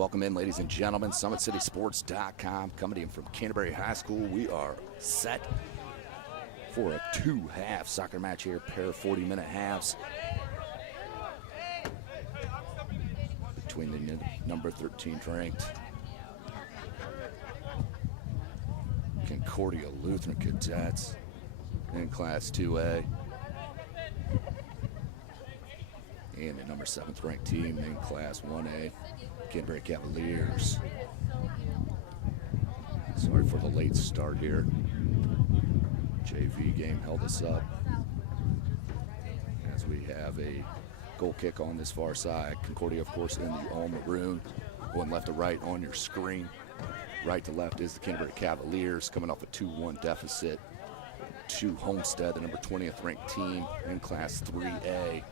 Welcome in, ladies and gentlemen. SummitCitySports.com coming in from Canterbury High School. We are set for a two-half soccer match here, pair of 40-minute halves between the number 13th ranked Concordia Lutheran Cadets in Class 2A and the number 7th ranked team in Class 1A, Canterbury Cavaliers. Sorry for the late start here. JV game held us up as we have a goal kick on this far side. Concordia, of course, in the all maroon. Going left to right on your screen. Right to left is the Canterbury Cavaliers coming off a 2-1 deficit to Homestead, the number 20th ranked team in Class 3A.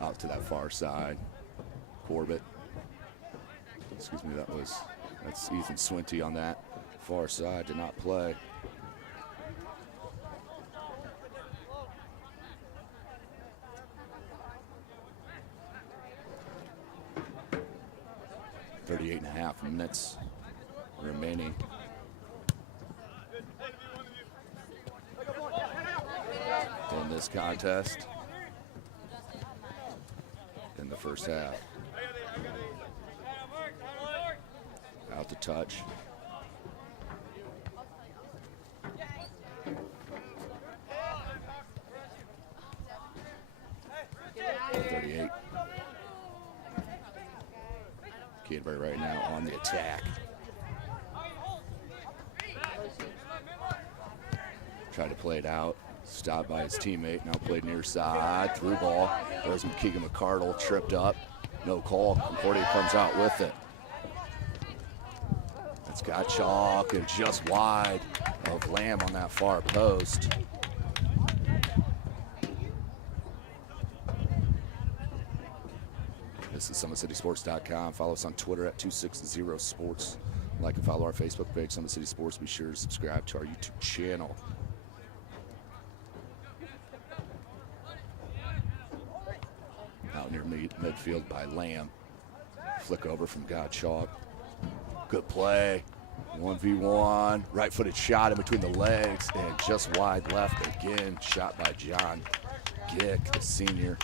Out to that far side, Corbett. Excuse me, that's Ethan Swinty on that far side, did not play. .38.5 minutes remaining. In this contest in the first half. Out to touch. .38. Canterbury right now on the attack. Tried to play it out. Stopped by his teammate. Now played near side. Through ball. There's Keegan McCardle. Tripped up. No call. Concordia comes out with it. It's got chalk and just wide of Lamb on that far post. This is SummitCitySports.com. Follow us on Twitter at 260sports. Like and follow our Facebook page, Summit City Sports. Be sure to subscribe to our YouTube channel. Out near midfield by Lamb. Flick over from Gottschalk. Good play. 1v1. Right-footed shot in between the legs and just wide left again. Shot by John Gick, the senior.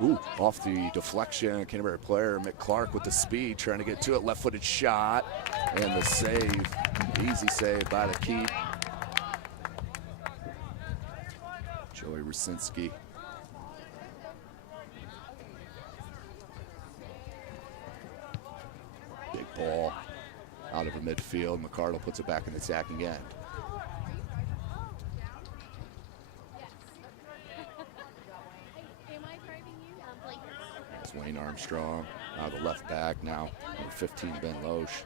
Ooh, off the deflection, Canterbury player Mick Clark with the speed, trying to get to it, left-footed shot, and the save, easy save by the keep. Joey Rusinski. Big ball out of the midfield. McCardle puts it back in the attacking end. Wayne Armstrong, now the left back, now number 15, Ben Loesch.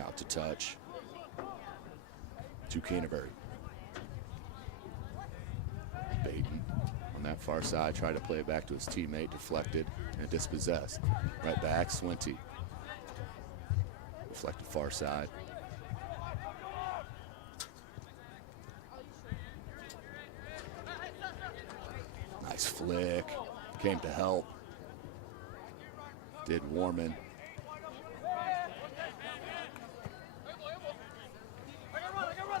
Out to touch. To Canterbury. Baton on that far side, tried to play it back to his teammate, deflected and dispossessed. Right back, Swinty. Deflected far side. Nice flick, came to help. Did Warman.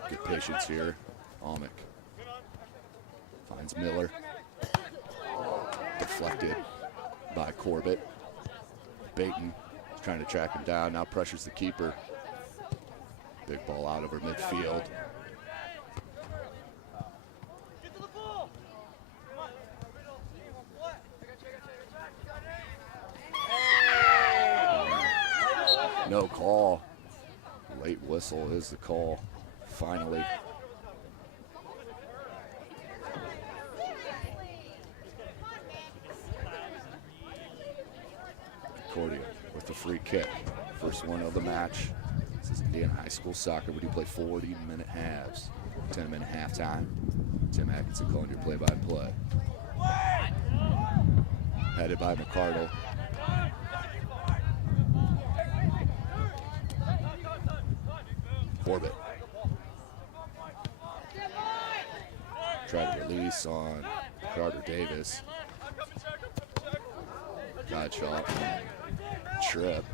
Good patience here. Almick finds Miller. Deflected by Corbett. Baton trying to track him down, now pressures the keeper. Big ball out over midfield. No call. Late whistle is the call, finally. with a free kick. First one of the match. This is Indiana high school soccer. We do play 40-minute halves. 10-minute halftime. Tim Atkinson calling your play-by-play. Headed by McCardle. Corbett. Try to release on Carter Davis. Gottschalk. Tripp.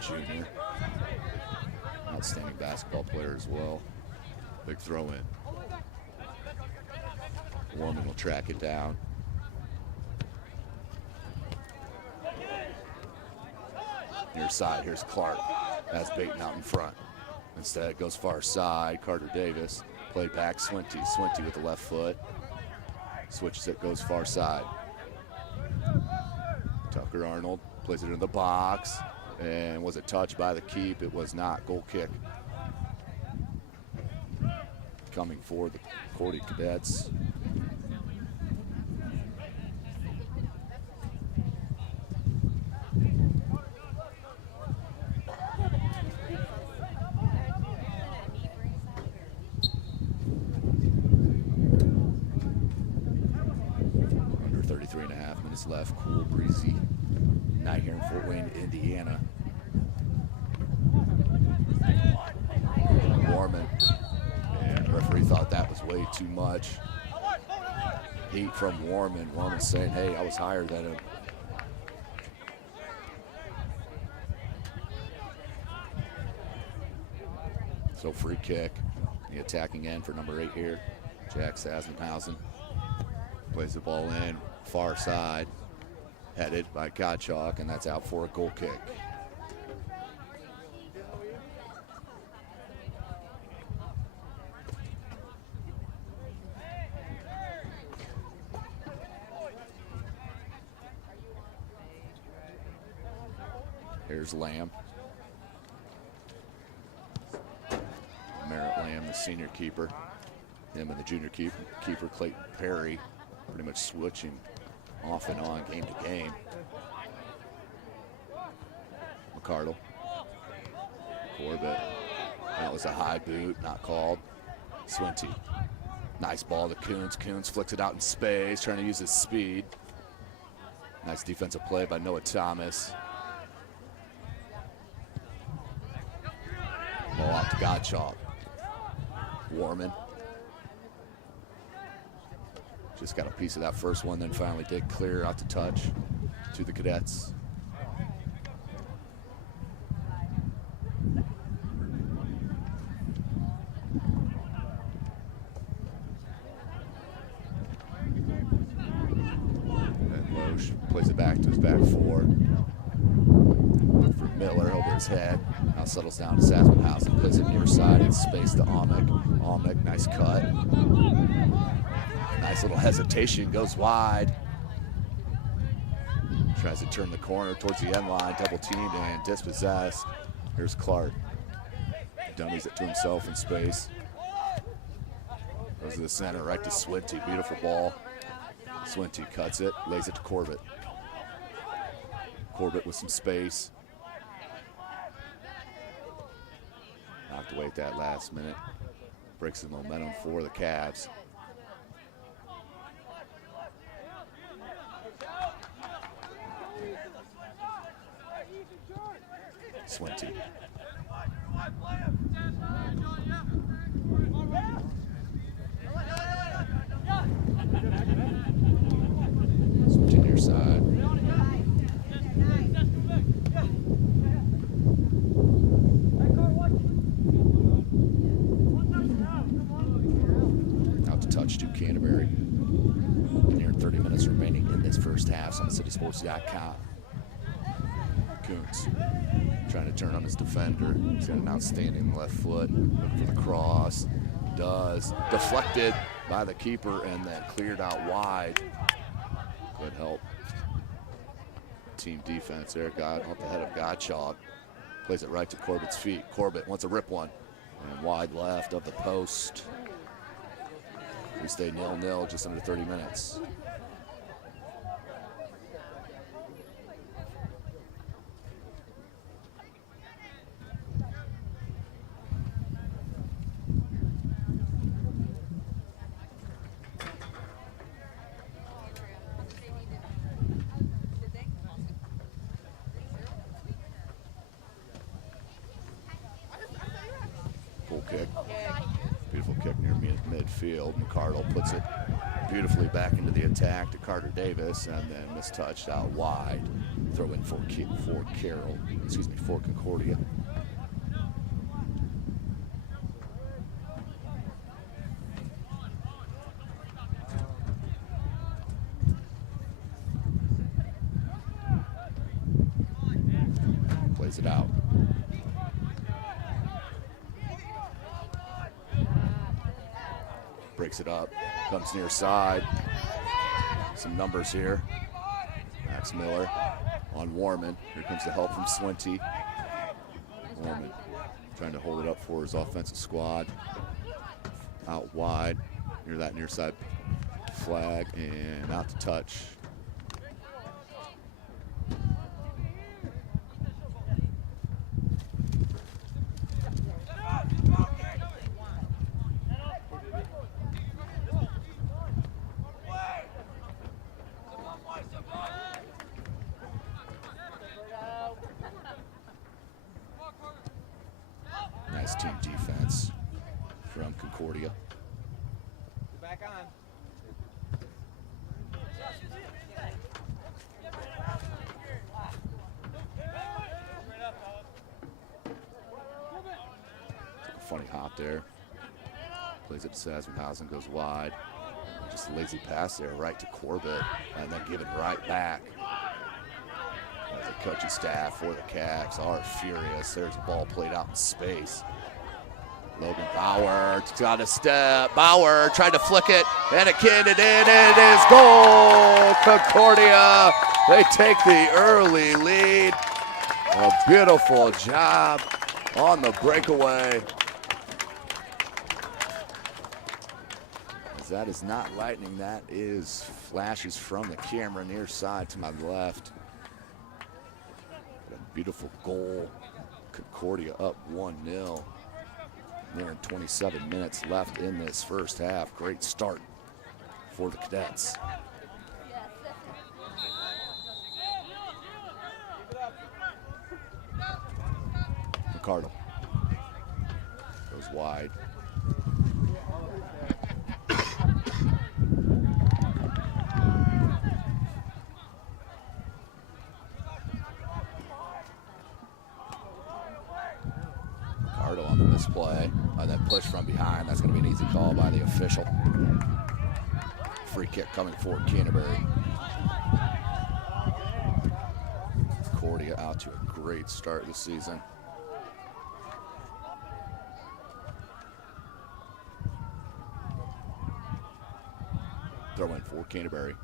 Junior. Outstanding basketball player as well. Big throw in. Warman will track it down. Near side, here's Clark. That's Baton out in front. Instead, it goes far side. Carter Davis. Played back, Swinty. Swinty with the left foot. Switches it, goes far side. Tucker Arnold plays it in the box. And was it touched by the keep? It was not. Goal kick. Coming for the Concordia Cadets. Under 33 and a half minutes left. Cool, breezy night here in Fort Wayne, Indiana. Warman. And the referee thought that was way too much. Heat from Warman. Warman saying, hey, I was higher than him. So free kick. The attacking end for number 8 here. Jack Sassenhausen. Plays the ball in, far side. Headed by Gottschalk, and that's out for a goal kick. Here's Lamb. Merritt Lamb, the senior keeper. Him and the junior keeper, Clayton Perry, pretty much switching off and on, game to game. McCardle. Corbett. That was a high boot, not called. Swinty. Nice ball to Coons. Coons flicks it out in space, trying to use his speed. Nice defensive play by Noah Thomas. Ball out to Gottschalk. Warman. Just got a piece of that first one, then finally did clear out to touch to the Cadets. And Loesch plays it back to his back four. Look for Miller over his head. Now settles down to Sassenhausen. Plays it near side in space to Almec. Almec, nice cut. Nice little hesitation, goes wide. Tries to turn the corner towards the end line, double teamed and dispossessed. Here's Clark. Dummies it to himself in space. Goes to the center, right to Swinty. Beautiful ball. Swinty cuts it, lays it to Corbett. Corbett with some space. Knocked away at that last minute. Breaks the momentum for the Cavs. Swinty. Switching near side. Out to touch to Canterbury. Near 30 minutes remaining in this first half. SummitCitySports.com. Kuntz trying to turn on his defender. He's got an outstanding left foot. Looking for the cross. Does. Deflected by the keeper and then cleared out wide. Good help. Team defense there. Got off the head of Gottschalk. Plays it right to Corbett's feet. Corbett wants to rip one. And wide left of the post. We stay 0-0 just under 30 minutes. midfield. McCardle puts it beautifully back into the attack to Carter Davis, and then mistouched out wide. Throw in for Concordia. Plays it out. Breaks it up, comes near side. Some numbers here. Max Miller on Warman. Here comes the help from Swinty. Warman trying to hold it up for his offensive squad. Out wide, near that near side flag, and out to touch. Nice team defense from Concordia. Back on. Funny hop there. Plays it to Sasmhausen, goes wide. Just a lazy pass there, right to Corbett, and then given right back. The coaching staff for the Cags are furious. There's a ball played out in space. Logan Bauer got a step. Bauer tried to flick it, and it kidded in. It is goal! Concordia, they take the early lead. A beautiful job on the breakaway. As that is not lightning, that is flashes from the camera near side to my left. A beautiful goal. Concordia up 1-0. There are 27 minutes left in this first half. Great start for the Cadets. McCardle goes wide. On the misplay, and then push from behind. That's going to be an easy call by the official. Free kick coming for Canterbury. Concordia out to a great start this season. Throw in for Canterbury.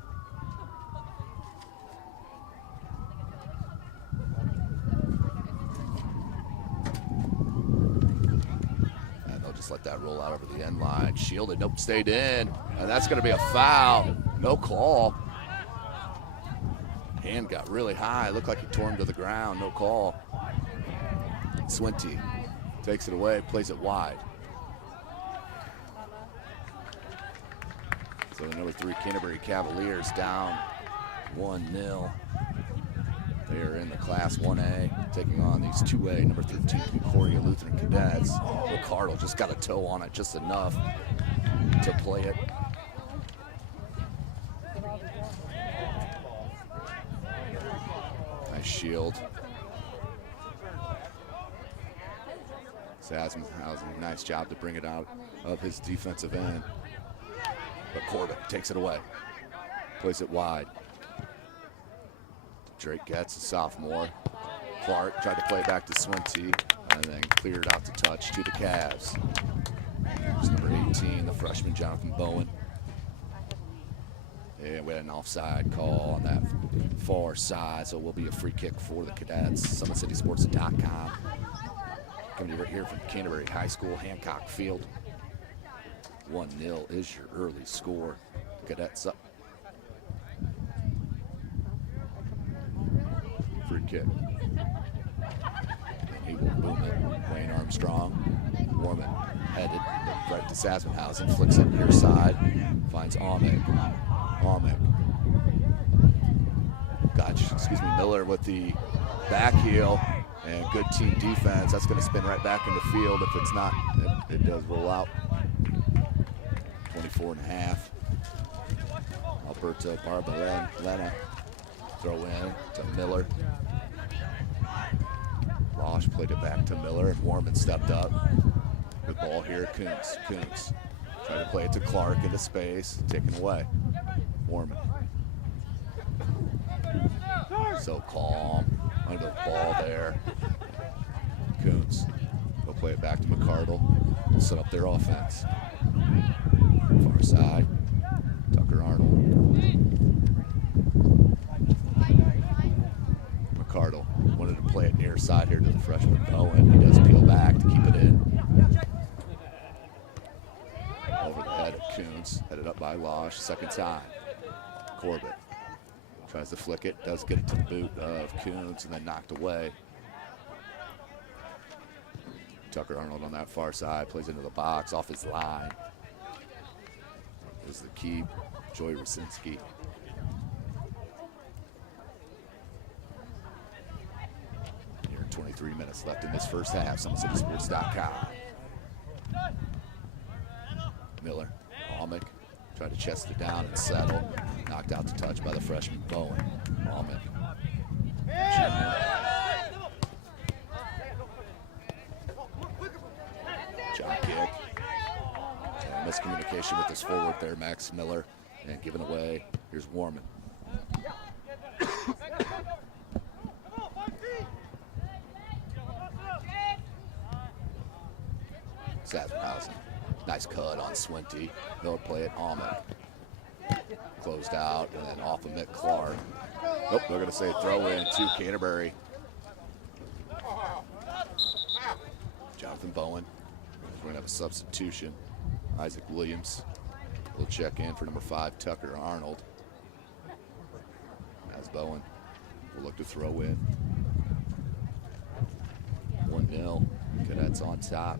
Let that roll out over the end line. Shielded, nope, stayed in. And that's going to be a foul. No call. Hand got really high. Looked like he tore him to the ground. No call. Swinty takes it away, plays it wide. So the number 3 Canterbury Cavaliers down 1-0. They are in the Class 1A, taking on these 2A, number 13 Concordia Lutheran Cadets. McCardle just got a toe on it, just enough to play it. Nice shield. Sasmhausen, nice job to bring it out of his defensive end. But Corbett takes it away, plays it wide. Drake gets a sophomore. Clark tried to play it back to Swinty, and then cleared out to touch to the Cavs. There's number 18, the freshman Jonathan Bowen. And we had an offside call on that far side, so it will be a free kick for the Cadets. SummitCitySports.com. Coming right here from Canterbury High School, Hancock Field. 1-0 is your early score. Cadets up. Free kick. And he will boom it. Wayne Armstrong. Warman headed right to Sasmhausen. Flicks it near side. Finds Almec. Miller with the back heel. And good team defense. That's going to spin right back into field. If it's not, it does roll out. 24.5. Alberto Barbalena. Throw in to Miller. Losh played it back to Miller, and Warman stepped up. Good ball here, Coons. Trying to play it to Clark into space, taken away. Warman. So calm, under the ball there. Coons. They'll play it back to McCardle. Set up their offense. Far side. Tucker Arnold. McCardle wanted to play it near side here to the freshman Bowen. He does peel back to keep it in. Over the head of Coons. Headed up by Losh. Second time. Corbett tries to flick it. Does get it to the boot of Coons and then knocked away. Tucker Arnold on that far side, plays into the box, off his line. There's the keep, Joy Rosinski. Here, 23 minutes left in this first half, SummitCitySports.com. Miller, Almick, tried to chest it down and settle. Knocked out the touch by the freshman Bowen. Almick. John kick. Miscommunication with his forward there, Max Miller, and given away. Here's Warman. Sassenhausen. Nice cut on Swinty. Miller play it, Almond. Closed out, and then off of Mick Clark. Oh, they're going to say throw in to Canterbury. Jonathan Bowen. We're going to have a substitution. Isaac Williams will check in for number 5, Tucker Arnold. As Bowen will look to throw in. 1-0. Cadets on top.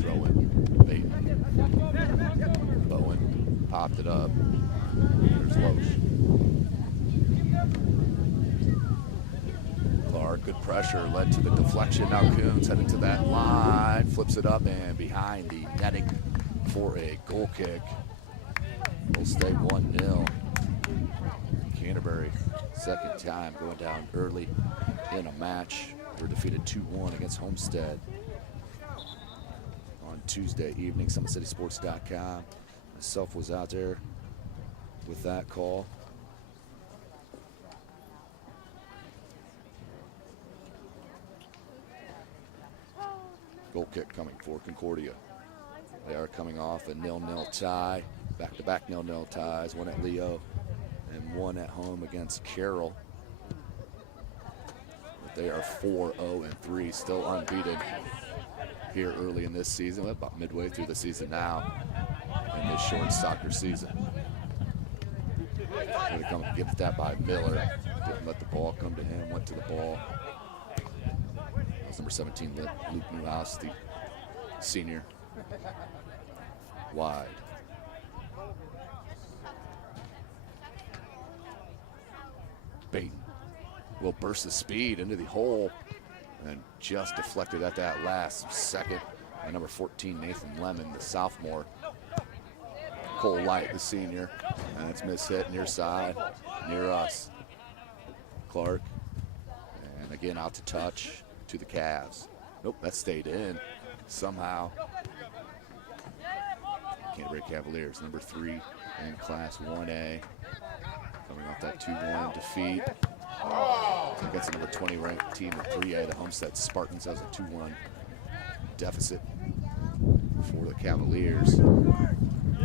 Throw in. Bateman. Bowen popped it up. There's Loesch. Clark, good pressure, led to the deflection. Now Coons headed to that line, flips it up and behind the netting for a goal kick. Will stay 1-0. Canterbury, second time going down early in a match. We're defeated 2-1 against Homestead on Tuesday evening. SummitCitySports.com. Myself was out there with that call. Goal kick coming for Concordia. They are coming off a 0-0 tie. Back-to-back 0-0 ties. One at Leo and one at home against Carroll. But they are 4-0-3, still unbeaten here early in this season. About midway through the season now in this short soccer season. Going to come and get that by Miller. Didn't let the ball come to him, went to the ball. That was number 17, Luke Newhouse, the senior. Wide. Baton will burst the speed into the hole and just deflected at that last second by number 14, Nathan Lemon, the sophomore. Cole Light, the senior, and it's mishit near side, near us. Clark, and again out to touch to the Cavs. Nope, that stayed in somehow. Canterbury Cavaliers, number 3 in Class 1A, coming off that 2-1 defeat against the number 20 ranked team in 3A, the Homestead Spartans. That was a 2-1 deficit for the Cavaliers.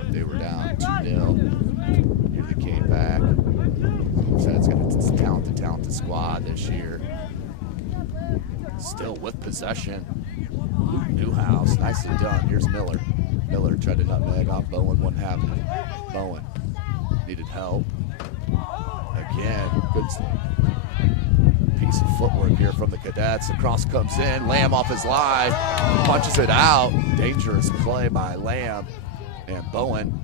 They were down 2-0. Here they came back. Homestead's got a talented squad this year. Still with possession. Luke Newhouse, nicely done. Here's Miller. Miller tried to nutmeg off Bowen, wouldn't happen. Bowen needed help. Again, good piece of footwork here from the Cadets. The cross comes in, Lamb off his line, punches it out. Dangerous play by Lamb and Bowen.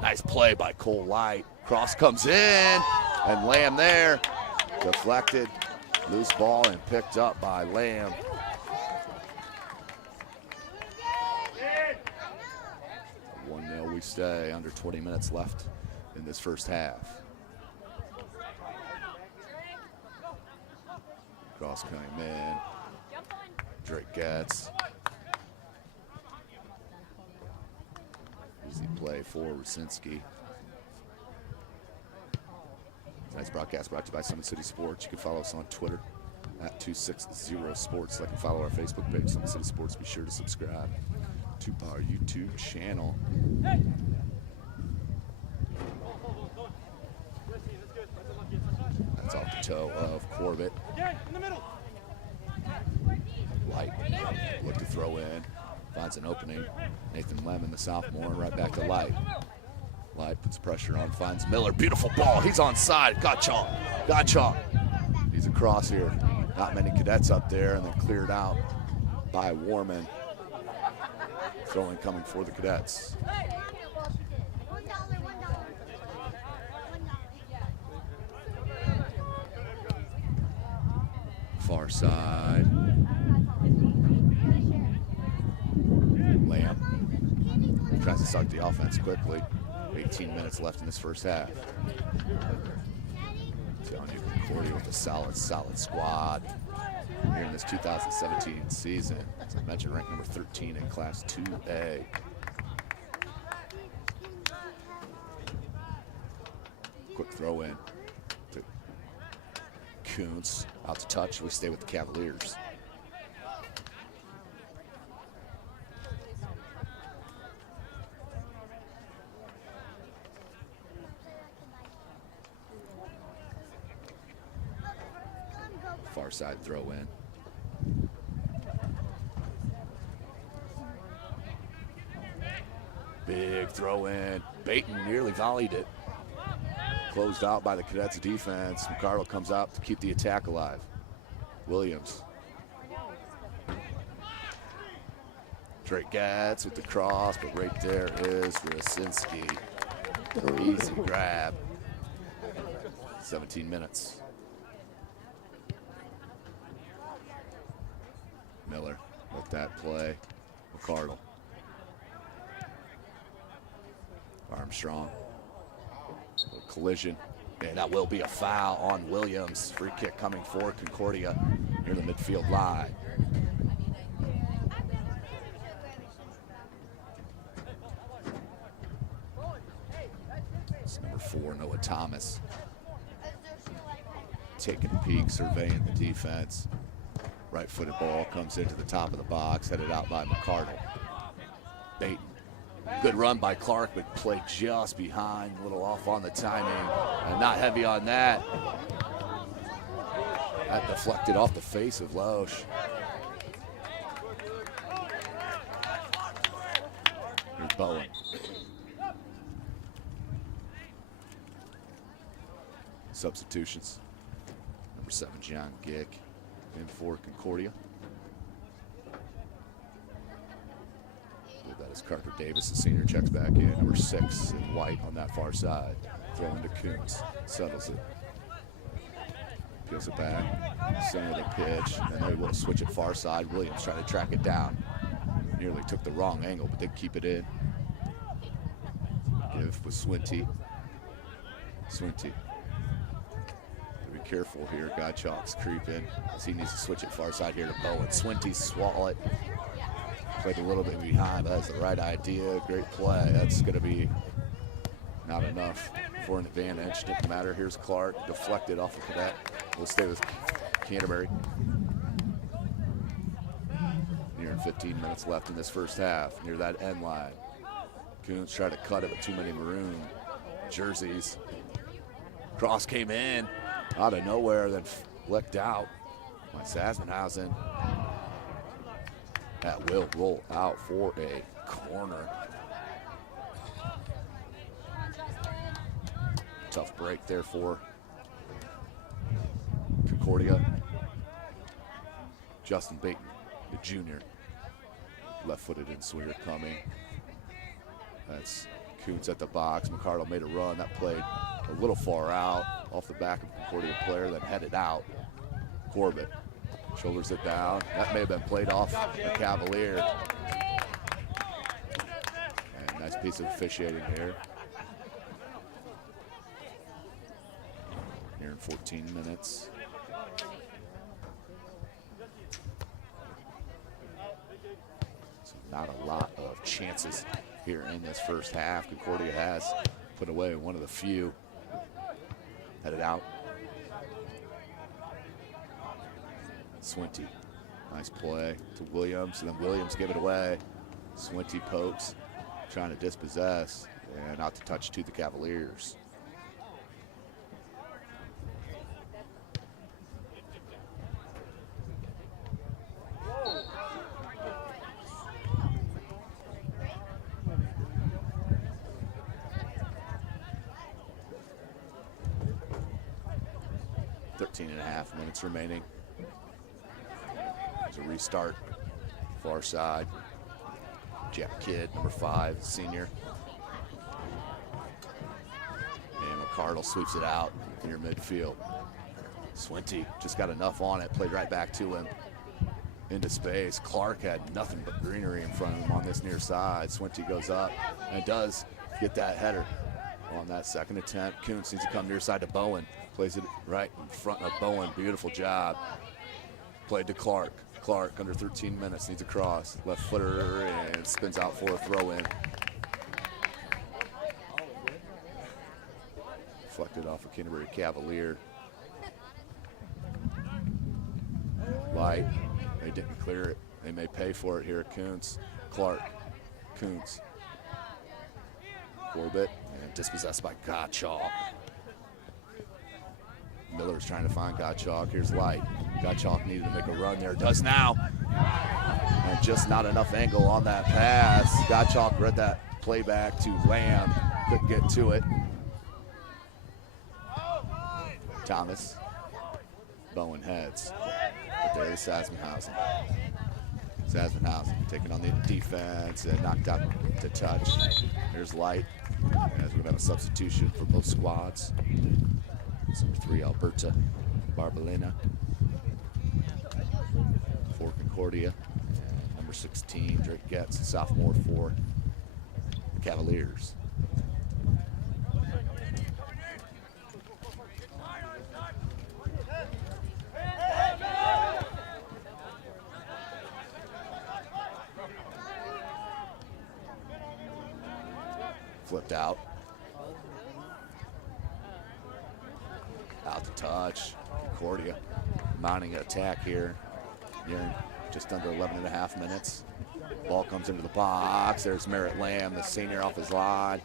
Nice play by Cole Light. Cross comes in, and Lamb there, deflected Loose ball and picked up by Lamb. 1-0 we stay, under 20 minutes left in this first half. Cross coming in. Drake gets. Easy play for Rusinski. Tonight's broadcast brought to you by Summit City Sports. You can follow us on Twitter at 260sports. Like and follow our Facebook page, Summit City Sports. Be sure to subscribe to our YouTube channel. That's off the toe of Corbett. Light, look to throw in, finds an opening. Nathan Lemon, the sophomore, right back to Light. Light puts pressure on, finds Miller. Beautiful ball, he's onside. Gottschalk. He's across here. Not many cadets up there, and then cleared out by Warman. Throwing coming for the cadets. Far side. Lamb tries to start the offense quickly. 18 minutes left in this first half. Telling you, Concordia with a solid squad here in this 2017 season. As I mentioned, ranked number 13 in Class 2A. Quick throw in to Kuntz. Out to touch. We stay with the Cavaliers. Far side throw in. Big throw in. Baton nearly volleyed it. Closed out by the Cadets defense. McCardle comes out to keep the attack alive. Williams. Drake Gatz with the cross, but right there is Rusinski. Easy grab. 17 minutes. Miller with that play. McCardle. Armstrong. Collision, and that will be a foul on Williams. Free kick coming for Concordia near the midfield line. It's number 4, Noah Thomas. Taking a peek, surveying the defense. Right-footed ball comes into the top of the box, headed out by McCardle. Baton. Good run by Clark, but played just behind, a little off on the timing, and not heavy on that. That deflected off the face of Loesch. Here's Bowen. Substitutions. Number 7, John Gick, in for Concordia. That is Carter Davis, the senior, checks back in. Number 6 in white on that far side. Throwing to Kuntz, settles it. Peels it back, center of the pitch, and they will switch it far side. Williams trying to track it down. Nearly took the wrong angle, but they keep it in. Give with Swinty. Be careful here. Gottschalk's creeping as he needs to switch it far side here to Bowen. Swinty swallow it. Played a little bit behind, but that's the right idea. Great play. That's going to be not enough for an advantage. Didn't matter. Here's Clark, deflected off of Cadet. We'll stay with Canterbury. Near 15 minutes left in this first half, near that end line. Kuntz tried to cut it, but too many maroon jerseys. Cross came in out of nowhere, then flicked out by Sassenhausen. That will roll out for a corner. Tough break there for Concordia. Justin Baton, the junior. Left-footed in swinger coming. That's Kuntz at the box. McCardle made a run. That played a little far out off the back of a Concordia player, then headed out. Corbett shoulders it down. That may have been played off the Cavalier. And nice piece of officiating here. Here in 14 minutes. So not a lot of chances here in this first half. Concordia has put away one of the few. Headed out. Swinty, nice play to Williams, and then Williams gave it away. Swinty pokes, trying to dispossess, and out to touch to the Cavaliers. Minutes remaining. There's a restart. Far side. Jack Kidd, number 5, senior. And McCardle sweeps it out near midfield. Swinty just got enough on it, played right back to him. Into space. Clark had nothing but greenery in front of him on this near side. Swinty goes up and does get that header on that second attempt. Kuntz needs to come near side to Bowen. Plays it right in front of Bowen. Beautiful job. Played to Clark. Clark, under 13 minutes, needs a cross. Left footer and spins out for a throw in. Deflected off a Canterbury Cavalier. Light. They didn't clear it. They may pay for it here at Kuntz. Clark. Kuntz. Corbett. And dispossessed by Gottschalk. Miller's trying to find Gottschalk. Here's Light. Gottschalk needed to make a run there. Does now. And just not enough angle on that pass. Gottschalk read that play back to Lamb. Couldn't get to it. Thomas. Bowen heads. But there is Sasmenhausen. Sasmenhausen taking on the defense and knocked out to touch. There's Light. As we're going to have a substitution for both squads. Number 3, Alberta Barbalena for Concordia. And number 16, Drake Getz, sophomore for the Cavaliers. Flipped out. Out to touch. Concordia mounting an attack here. Nearing just under 11.5 minutes. Ball comes into the box. There's Merritt Lamb, the senior, off his line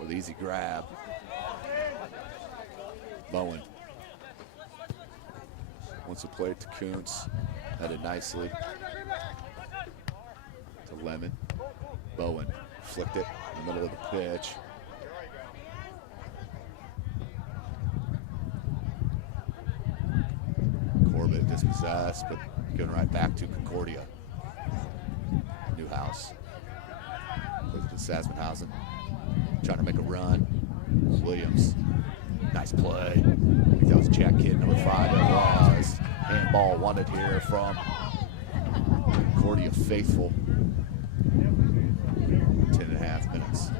with easy grab. Bowen wants to play it to Kuntz. Headed nicely to Lemon. Bowen flicked it in the middle of the pitch. Corbett dispossessed, but going right back to Concordia. Newhouse. Plays it to Sasmenhausen. Trying to make a run. Williams. Nice play. I think that was Jack Kidd, number 5. It was. Handball wanted here from Concordia faithful. 10.5 minutes.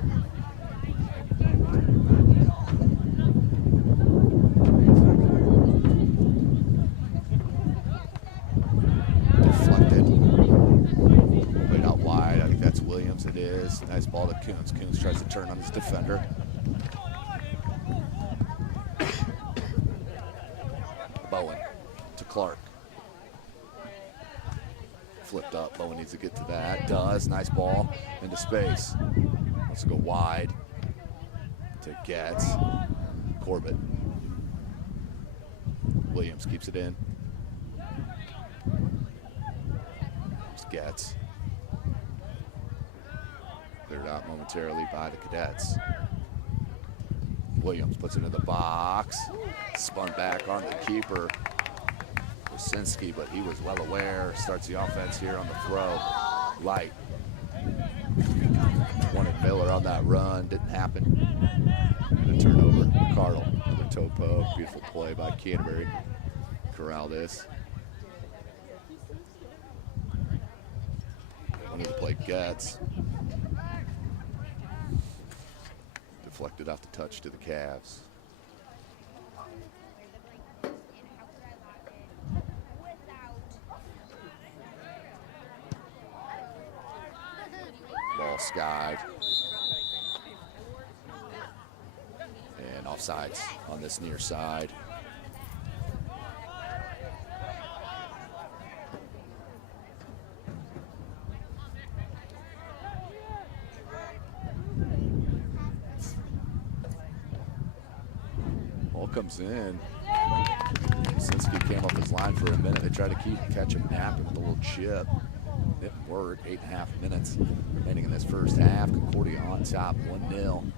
Deflected. Played out wide. I think that's Williams. It is. Nice ball to Kuntz. Kuntz tries to turn on his defender. Bowen to Clark. Flipped up. Bowen needs to get to that. Does. Nice ball into space. Wants to go wide to Getz. Corbett. Williams keeps it in. Here's Getz. Cleared out momentarily by the Cadets. Williams puts it in the box. Spun back on the keeper. Wasinski, but he was well aware. Starts the offense here on the throw. Light. Wanted Miller on that run. Didn't happen. And a turnover. McCardle. Another toe poke. Beautiful play by Canterbury. corral this. Under the play gets. Deflected off the touch to the Cavs. Ball skied. And offsides on this near side. Ball comes in. Sinski came up his line for a minute. They tried to catch him napping with a little chip. Didn't work. 8.5 minutes remaining in this first half. Concordia on top, 1-0.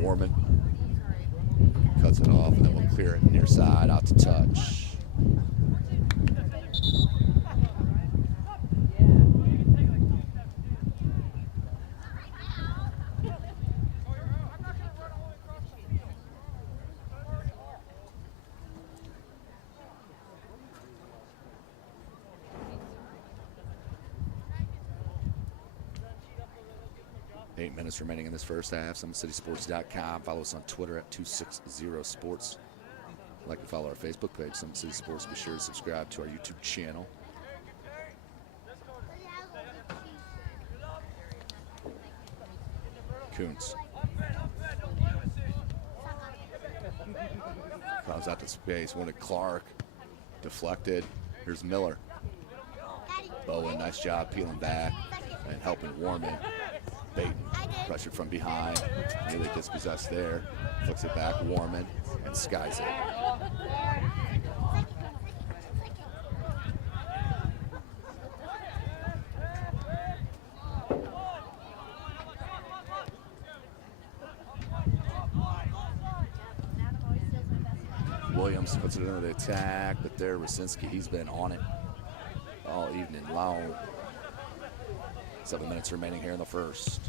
Warman cuts it off, and then we'll clear it near side out to touch. Remaining in this first half. SummitCitySports.com. Follow us on Twitter at 260sports. Like and follow our Facebook page, Summit City Sports. Be sure to subscribe to our YouTube channel. Kuntz comes out to space. Wanted Clark. Deflected. Here's Miller. Bowen, nice job peeling back and helping Warman. Baton pressured from behind, nearly dispossessed there. Flicks it back, Warman, and skies it. Williams puts it into the attack, but there, Rasinski, he's been on it all evening long. 7 minutes remaining here in the first.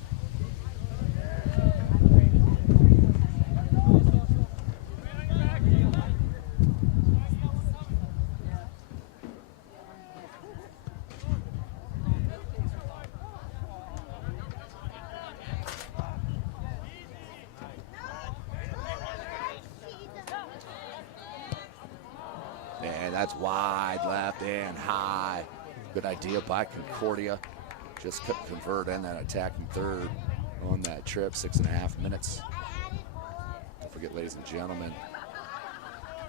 And that's wide left and high. Good idea by Concordia. Just couldn't convert in that attacking third on that trip. 6.5 minutes. Don't forget, ladies and gentlemen,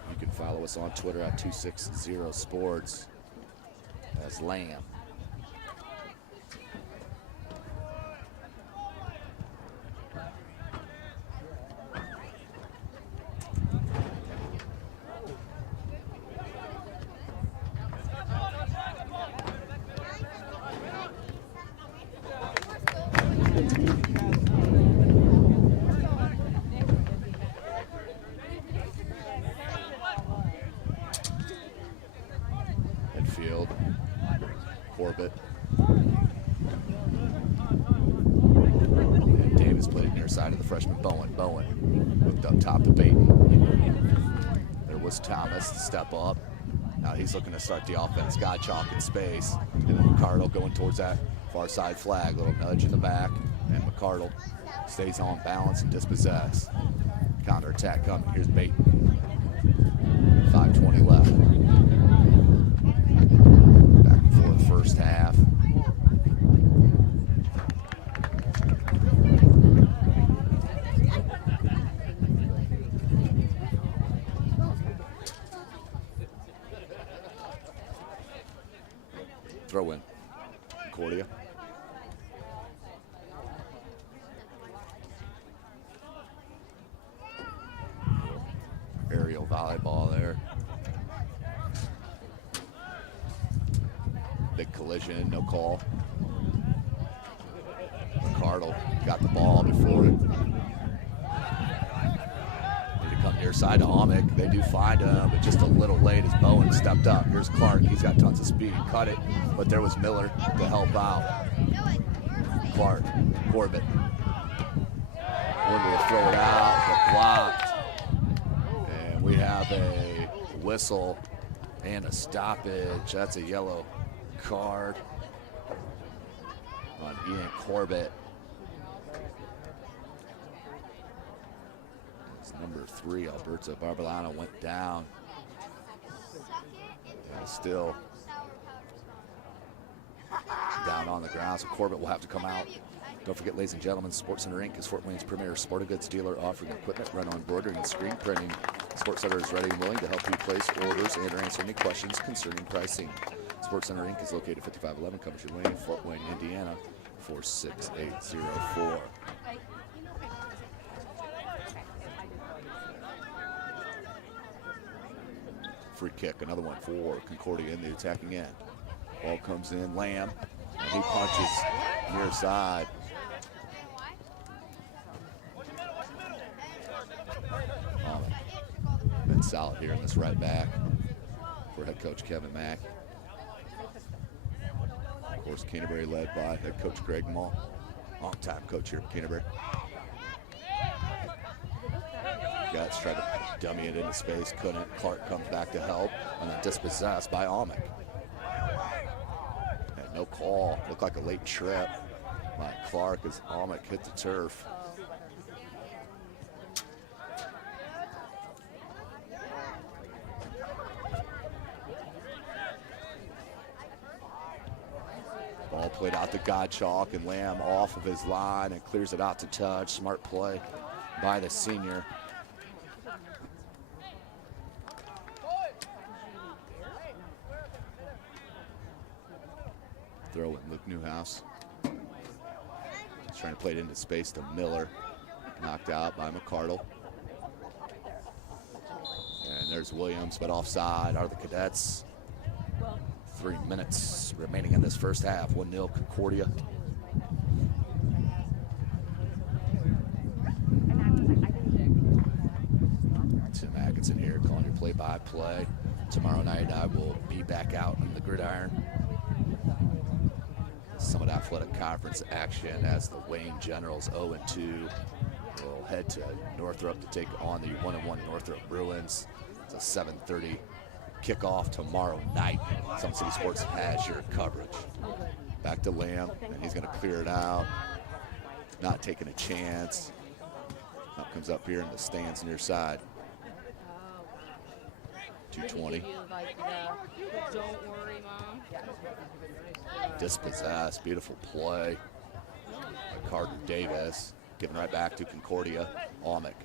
you can follow us on Twitter at 260sports as Lamb. Thomas to step up. Now he's looking to start the offense. Got chalk in space. And then McCardle going towards that far side flag. Little nudge in the back. And McCardle stays on balance and dispossessed. Counter attack coming. Here's Baton. 5:20 left. Back and forth first half. Throw in. Concordia. Aerial volleyball there. Big collision, no call. McCardle got the ball before it. Need to come near side to Amick. They do find him, but just a little late as Bowen stepped up. Here's Clark. He's got tons of speed. Cut it, but there was Miller to help out. Clark, Corbett. One will throw it out, but blocked. And we have a whistle and a stoppage. That's a yellow card on Ian Corbett. It's number 3, Alberto Barbolano, went down. And still down on the ground, so Corbett will have to come out. Don't forget, ladies and gentlemen, Sports Center Inc. is Fort Wayne's premier sporting goods dealer, offering equipment, run-on embroidery, and screen printing. Sports Center is ready and willing to help you place orders and or answer any questions concerning pricing. Sports Center Inc. is located at 5511 Coventry Lane, Fort Wayne, Indiana, 46804. Free kick, another one for Concordia in the attacking end. Ball comes in, Lamb, and he punches near side. Been solid here in this right back for head coach Kevin Mack. Of course, Canterbury led by head coach Greg Mall, long-time coach here at Canterbury. Guts tried to dummy it into space, couldn't. Clark comes back to help, and then dispossessed by Almec. And no call, looked like a late trip by Clark as Almec hit the turf. Ball played out to Godchalk, and Lamb off of his line and clears it out to touch. Smart play by the senior. Throw it, Luke Newhouse. He's trying to play it into space to Miller. Knocked out by McCardle. And there's Williams, but offside are the Cadets. 3 minutes remaining in this first half. 1-0 Concordia. Tim Atkinson here calling your play-by-play. Tomorrow night I will be back out on the gridiron. Summit Athletic Conference action as the Wayne Generals 0-2 will head to Northrop to take on the 1-1 Northrop Bruins. It's a 7:30 kickoff tomorrow night. Summit City Sports has your coverage. Back to Lamb, and he's going to clear it out. Not taking a chance. Now comes up here in the stands near side. 220. Don't worry, Mom. Dispossessed, beautiful play by Carter Davis. Given right back to Concordia. Almec,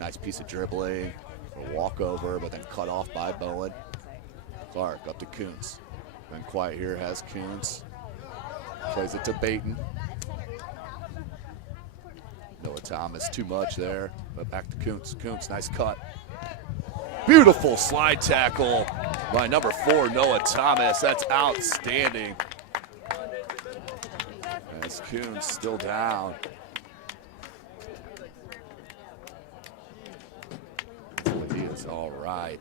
nice piece of dribbling. A walkover, but then cut off by Bowen. Clark up to Kuntz. Been quiet here, has Kuntz. Plays it to Baton. Noah Thomas, too much there, but back to Kuntz. Kuntz, nice cut. Beautiful slide tackle by number 4, Noah Thomas. That's outstanding. As Kuntz still down. He is all right.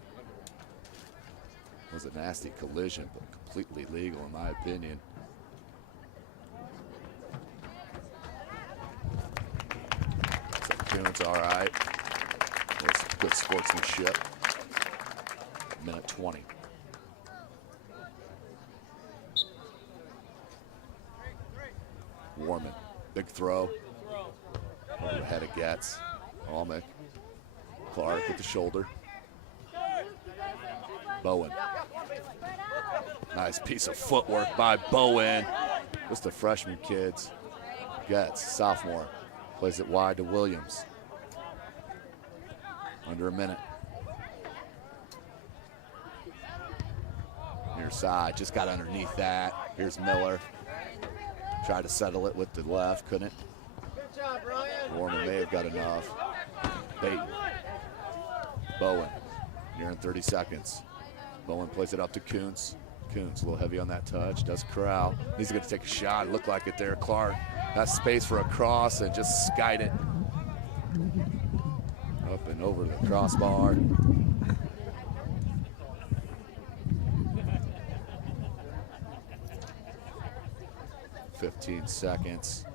It was a nasty collision, but completely legal in my opinion. So Kuntz all right. That's good sportsmanship. Minute 20. Warman, big throw. Over the head of Getz. Almec. Clark with the shoulder. Bowen. Nice piece of footwork by Bowen. Just the freshman kids. Getz, sophomore. Plays it wide to Williams. Under a minute. Near side, just got underneath that. Here's Miller. Tried to settle it with the left, couldn't. Good job, Ryan. Warman may have got enough. Baton. Bowen, nearing 30 seconds. Bowen plays it up to Kuntz. Kuntz a little heavy on that touch, does corral. He's gonna take a shot, it looked like it there. Clark, that's space for a cross and just skied it. Up and over the crossbar. .15 seconds.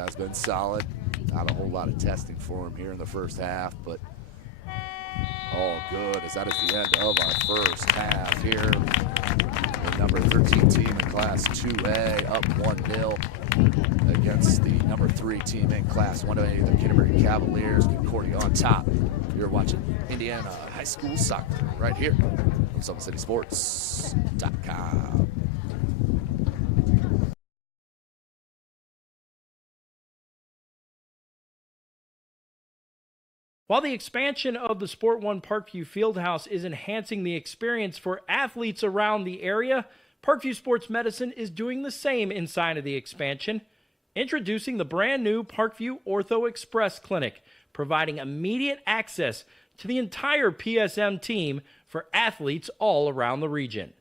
has been solid. Not a whole lot of testing for him here in the first half, but all good, as that is the end of our first half here. The number 13 team in Class 2A up 1-0 against the number 3 team in Class 1A, the Canterbury Cavaliers. Concordia on top. You're watching Indiana High School Soccer right here on SummitCitySports.com. While the expansion of the Sport One Parkview Fieldhouse is enhancing the experience for athletes around the area, Parkview Sports Medicine is doing the same inside of the expansion. Introducing the brand new Parkview Ortho Express Clinic, providing immediate access to the entire PSM team for athletes all around the region.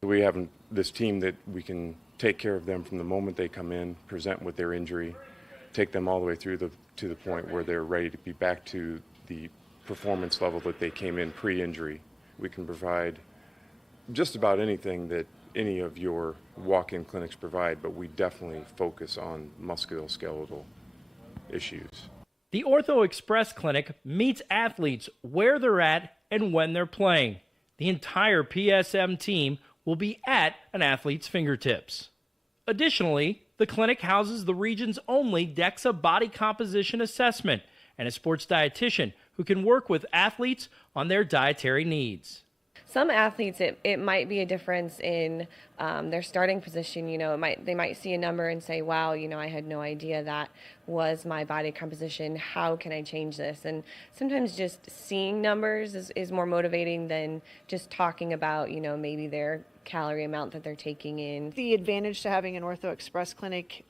We have this team that we can take care of them from the moment they come in, present with their injury, take them all the way through to the point where they're ready to be back to the performance level that they came in pre-injury. We can provide just about anything that any of your walk-in clinics provide, but we definitely focus on musculoskeletal issues. The Ortho Express Clinic meets athletes where they're at and when they're playing. The entire PSM team will be at an athlete's fingertips. Additionally, the clinic houses the region's only DEXA body composition assessment and a sports dietitian who can work with athletes on their dietary needs. Some athletes, it might be a difference in their starting position. You know, they might see a number and say, wow, you know, I had no idea that was my body composition. How can I change this? And sometimes just seeing numbers is more motivating than just talking about, you know, maybe their calorie amount that they're taking in. The advantage to having an Ortho Express clinic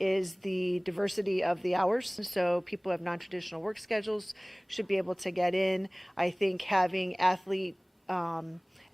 is the diversity of the hours. So people who have non-traditional work schedules should be able to get in. I think having athlete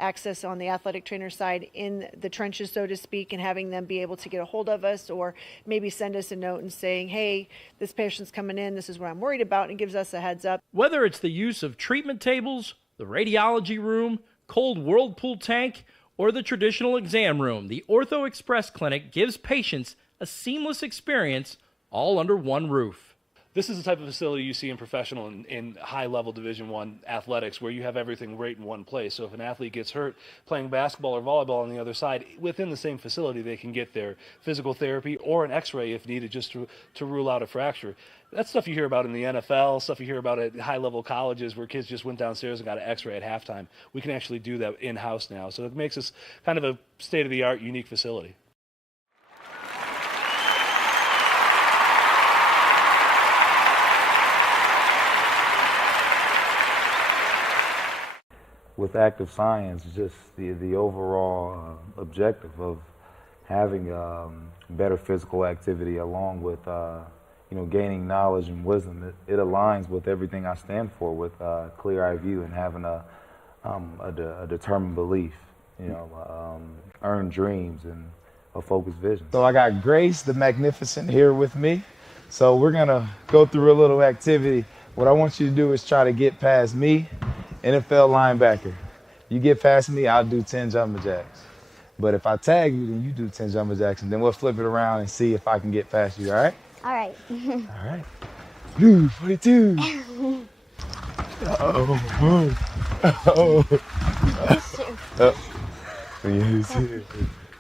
access on the athletic trainer side in the trenches, so to speak, and having them be able to get a hold of us or maybe send us a note and saying, hey, this patient's coming in, this is what I'm worried about, and gives us a heads up. Whether it's the use of treatment tables, the radiology room, cold whirlpool tank, or the traditional exam room, the Ortho Express Clinic gives patients a seamless experience all under one roof. This is the type of facility you see in professional and high-level Division I athletics where you have everything right in one place. So if an athlete gets hurt playing basketball or volleyball on the other side, within the same facility they can get their physical therapy or an x-ray if needed just to rule out a fracture. That's stuff you hear about in the NFL, stuff you hear about at high-level colleges where kids just went downstairs and got an x-ray at halftime. We can actually do that in-house now. So it makes us kind of a state-of-the-art, unique facility. With active science, just the overall objective of having better physical activity along with gaining knowledge and wisdom, it aligns with everything I stand for, with clear-eye view and having a determined belief, earned dreams and a focused vision. So I got Grace the Magnificent here with me. So we're gonna go through a little activity. What I want you to do is try to get past me, NFL linebacker. You get past me, I'll do 10 jumping jacks. But if I tag you, then you do 10 jumping jacks, and then we'll flip it around and see if I can get past you, all right? All right. All right. Blue 42. Uh-oh. Uh-oh. Uh-oh.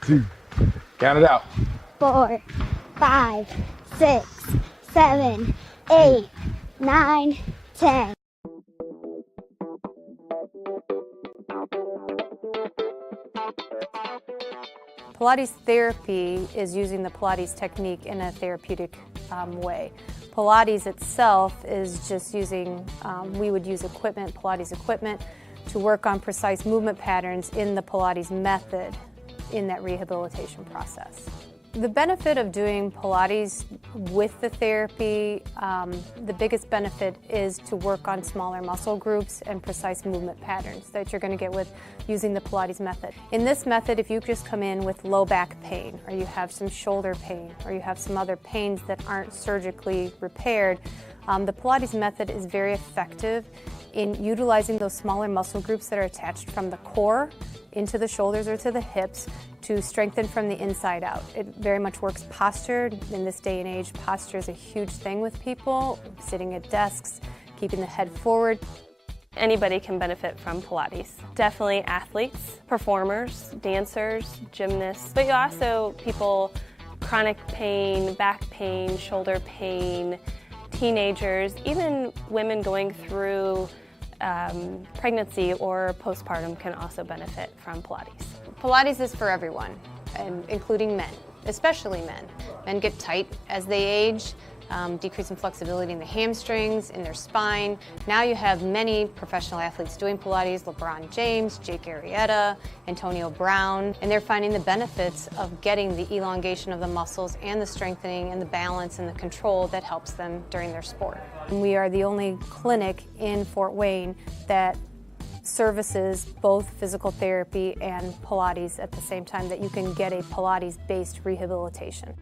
2. Count it out. 4, 5, 6, 7, 8, 9, 10. Pilates therapy is using the Pilates technique in a therapeutic way. Pilates itself is just using, we would use equipment, Pilates equipment, to work on precise movement patterns in the Pilates method in that rehabilitation process. The benefit of doing Pilates with the therapy, the biggest benefit is to work on smaller muscle groups and precise movement patterns that you're going to get with using the Pilates method. In this method, if you just come in with low back pain, or you have some shoulder pain, or you have some other pains that aren't surgically repaired, the Pilates method is very effective in utilizing those smaller muscle groups that are attached from the core into the shoulders or to the hips to strengthen from the inside out. It very much works posture. In this day and age, posture is a huge thing with people, sitting at desks, keeping the head forward. Anybody can benefit from Pilates. Definitely athletes, performers, dancers, gymnasts, but you also people chronic pain, back pain, shoulder pain, teenagers, even women going through pregnancy or postpartum can also benefit from Pilates. Pilates is for everyone, and including men, especially men. Men get tight as they age, decrease in flexibility in the hamstrings, in their spine. Now you have many professional athletes doing Pilates, LeBron James, Jake Arrieta, Antonio Brown, and they're finding the benefits of getting the elongation of the muscles and the strengthening and the balance and the control that helps them during their sport. And we are the only clinic in Fort Wayne that services both physical therapy and Pilates at the same time, that you can get a Pilates-based rehabilitation.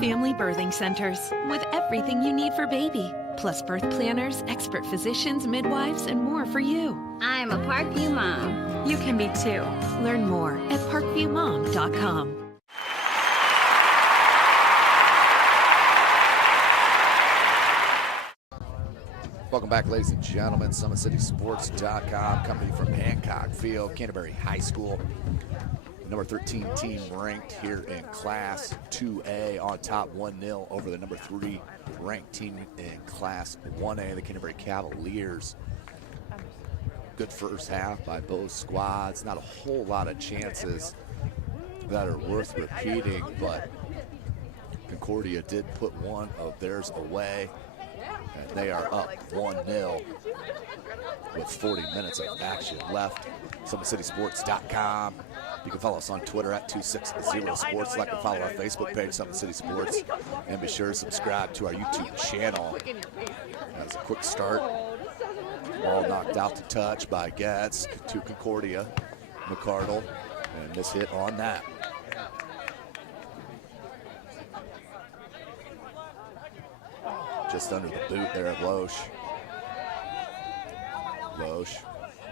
Family Birthing Centers, with everything you need for baby, plus birth planners, expert physicians, midwives, and more for you. I'm a Parkview mom. You can be too. Learn more at parkviewmom.com. Welcome back, ladies and gentlemen. SummitCitySports.com, coming from Hancock Field, Canterbury High School. Number 13 team ranked here in Class 2A on top 1-0 over the number 3 ranked team in Class 1A, the Canterbury Cavaliers. good first half by both squads. Not a whole lot of chances that are worth repeating, but Concordia did put one of theirs away, and they are up 1-0 with 40 minutes of action left. SummitCitySports.com. You can follow us on Twitter at 260sports. Like and follow our Facebook page, Summit City Sports, and be sure to subscribe to our YouTube channel. That's a quick start. Ball knocked out to touch by Getz to Concordia. McCardle, and miss hit on that. Just under the boot there of Loesch. Loesch,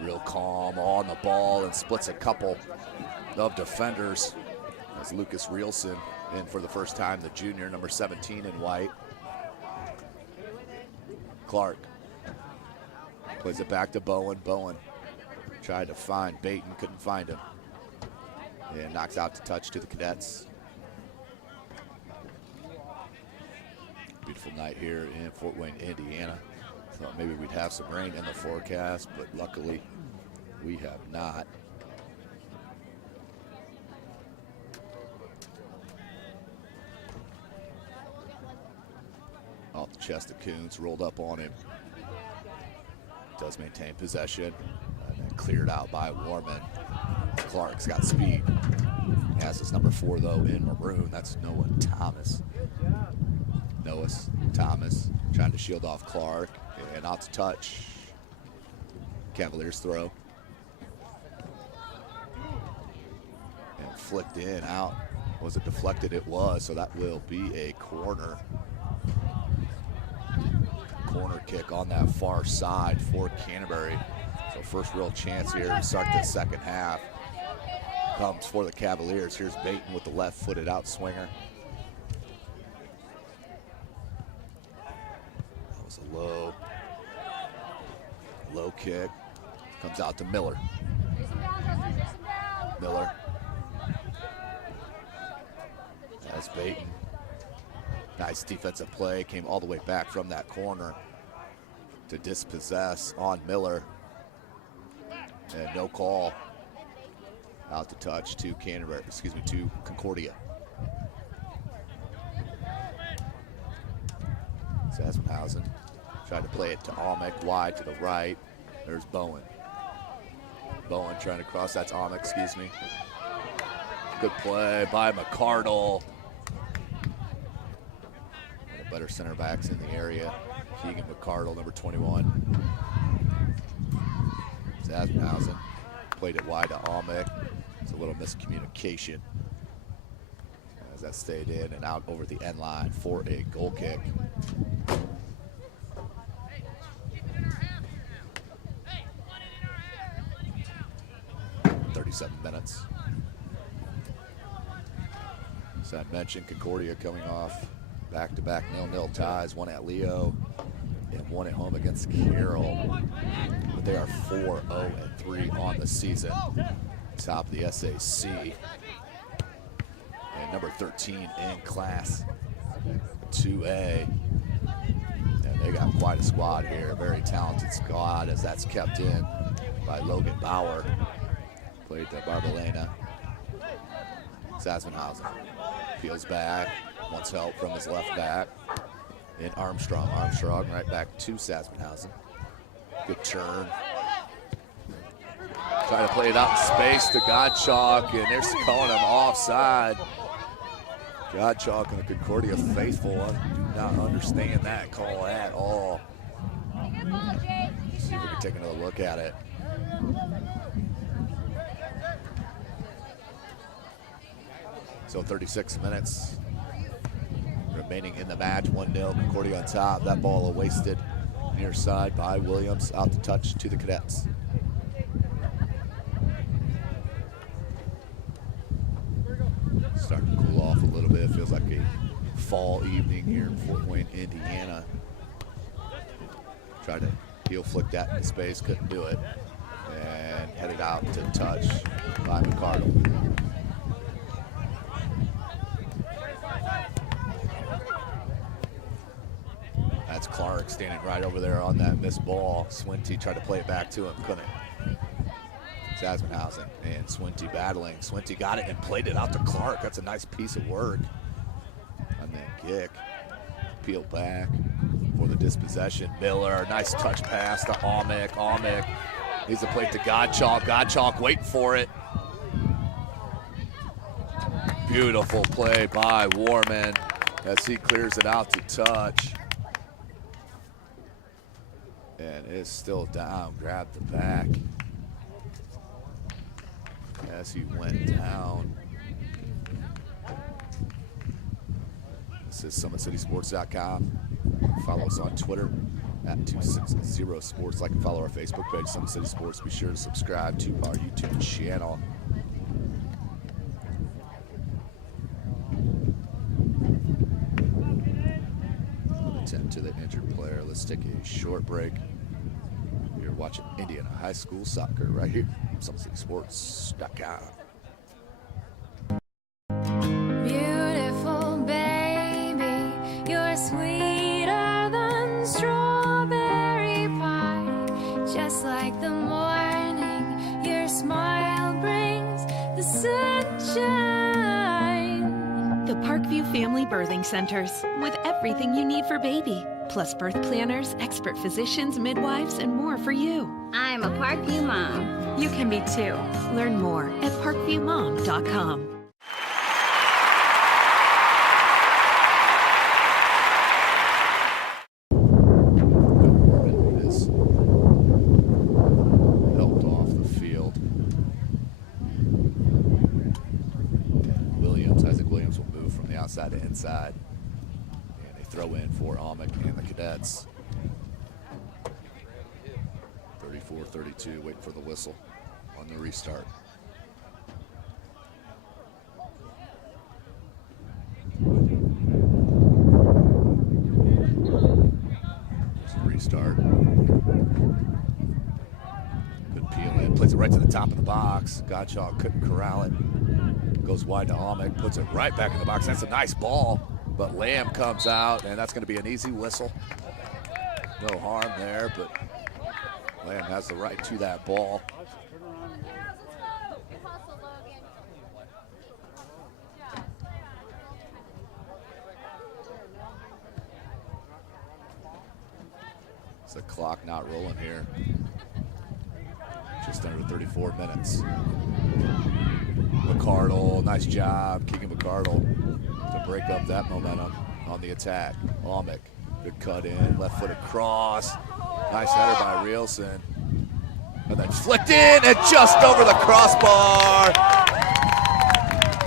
real calm on the ball and splits a couple of defenders as Lucas Rielson in for the first time, the junior, number 17 in white. Clark plays it back to Bowen. Bowen tried to find Baton, couldn't find him. And knocks out to touch to the Cadets. Beautiful night here in Fort Wayne, Indiana. Thought maybe we'd have some rain in the forecast, but luckily we have not. Off the chest of Coons, rolled up on him. Does maintain possession, and then cleared out by Warman. Clark's got speed. Has his number 4 though in maroon. That's Noah Thomas. Noah Thomas trying to shield off Clark, and out to touch. Cavaliers throw. And flicked in, out. Was it deflected? It was, so that will be a corner. Corner kick on that far side for Canterbury. So first real chance here to start the second half comes for the Cavaliers. Here's Baton with the left-footed out swinger. That was a low kick. Comes out to Miller. Miller. That's Baton. Nice defensive play, came all the way back from that corner to dispossess on Miller. And no call. Out to touch to Canterbury, to Concordia. Sassenhausen tried to play it to Almec, wide to the right. There's Bowen. Bowen trying to cross, that's Almec, Good play by McCardle. Better center backs in the area. Keegan McCardle, number 21. Sassenhausen played it wide to Almec. It's a little miscommunication as that stayed in and out over the end line for a goal kick. Minutes. As I mentioned, Concordia coming off back-to-back 0-0 ties, one at Leo and one at home against Carroll. But they are 4-0-3 on the season. Top of the SAC. And number 13 in Class 2A. And they got quite a squad here, a very talented squad as that's kept in by Logan Bauer. Played to Barbalena. Sassenhausen peels back, wants help from his left back. In Armstrong. Armstrong right back to Sassenhausen. Good turn. Trying to play it out in space to Gottschalk, and they're calling him offside. Gottschalk and the Concordia faithful do not understand that call at all. See if we can take another look at it. So 36 minutes remaining in the match. 1-0, Concordia on top. That ball wasted near side by Williams. Out to touch to the Cadets. Starting to cool off a little bit. It feels like a fall evening here in Fort Wayne, Indiana. Tried to heel flick that into space, couldn't do it. And headed out to touch by McCardle. That's Clark standing right over there on that missed ball. Swinty tried to play it back to him, couldn't. Zasmanhausen and Swinty battling. Swinty got it and played it out to Clark. That's a nice piece of work. And then kick. Peel back for the dispossession. Miller, nice touch pass to Almick. Almick needs to play it to Gottschalk. Gottschalk waiting for it. Beautiful play by Warman as he clears it out to touch. And it's still down, grabbed the back as he went down. This is SummitCitySports.com. Follow us on Twitter at 260sports. Like and follow our Facebook page, Summit City Sports. Be sure to subscribe to our YouTube channel. Attend to the injured player. Let's take a short break. You're watching Indiana High School soccer right here on SummitCitySports.com. Beautiful baby, you're sweeter than strawberry pie. Just like the morning, your smile brings the sunshine. The Parkview Family Birthing Centers, with everything you need for baby, plus birth planners, expert physicians, midwives, and more for you. I'm a Parkview mom. You can be too. Learn more at parkviewmom.com. Is helped off the field. Isaac Williams will move from the outside to inside. And they throw in for Almick and the Cadets. 34-32, waiting for the whistle on the restart. Restart. Good peel in, plays it right to the top of the box. Gottschalk couldn't corral it. Goes wide to Almick, puts it right back in the box. That's a nice ball, but Lamb comes out, and that's going to be an easy whistle. No harm there, but Lamb has the right to that ball. It's the clock not rolling here. Just under 34 minutes. McCardle, nice job, Keegan McCardle, to break up that momentum on the attack. Almick, good cut in, left footed cross. Nice header by Rielson. And then flicked in and just over the crossbar.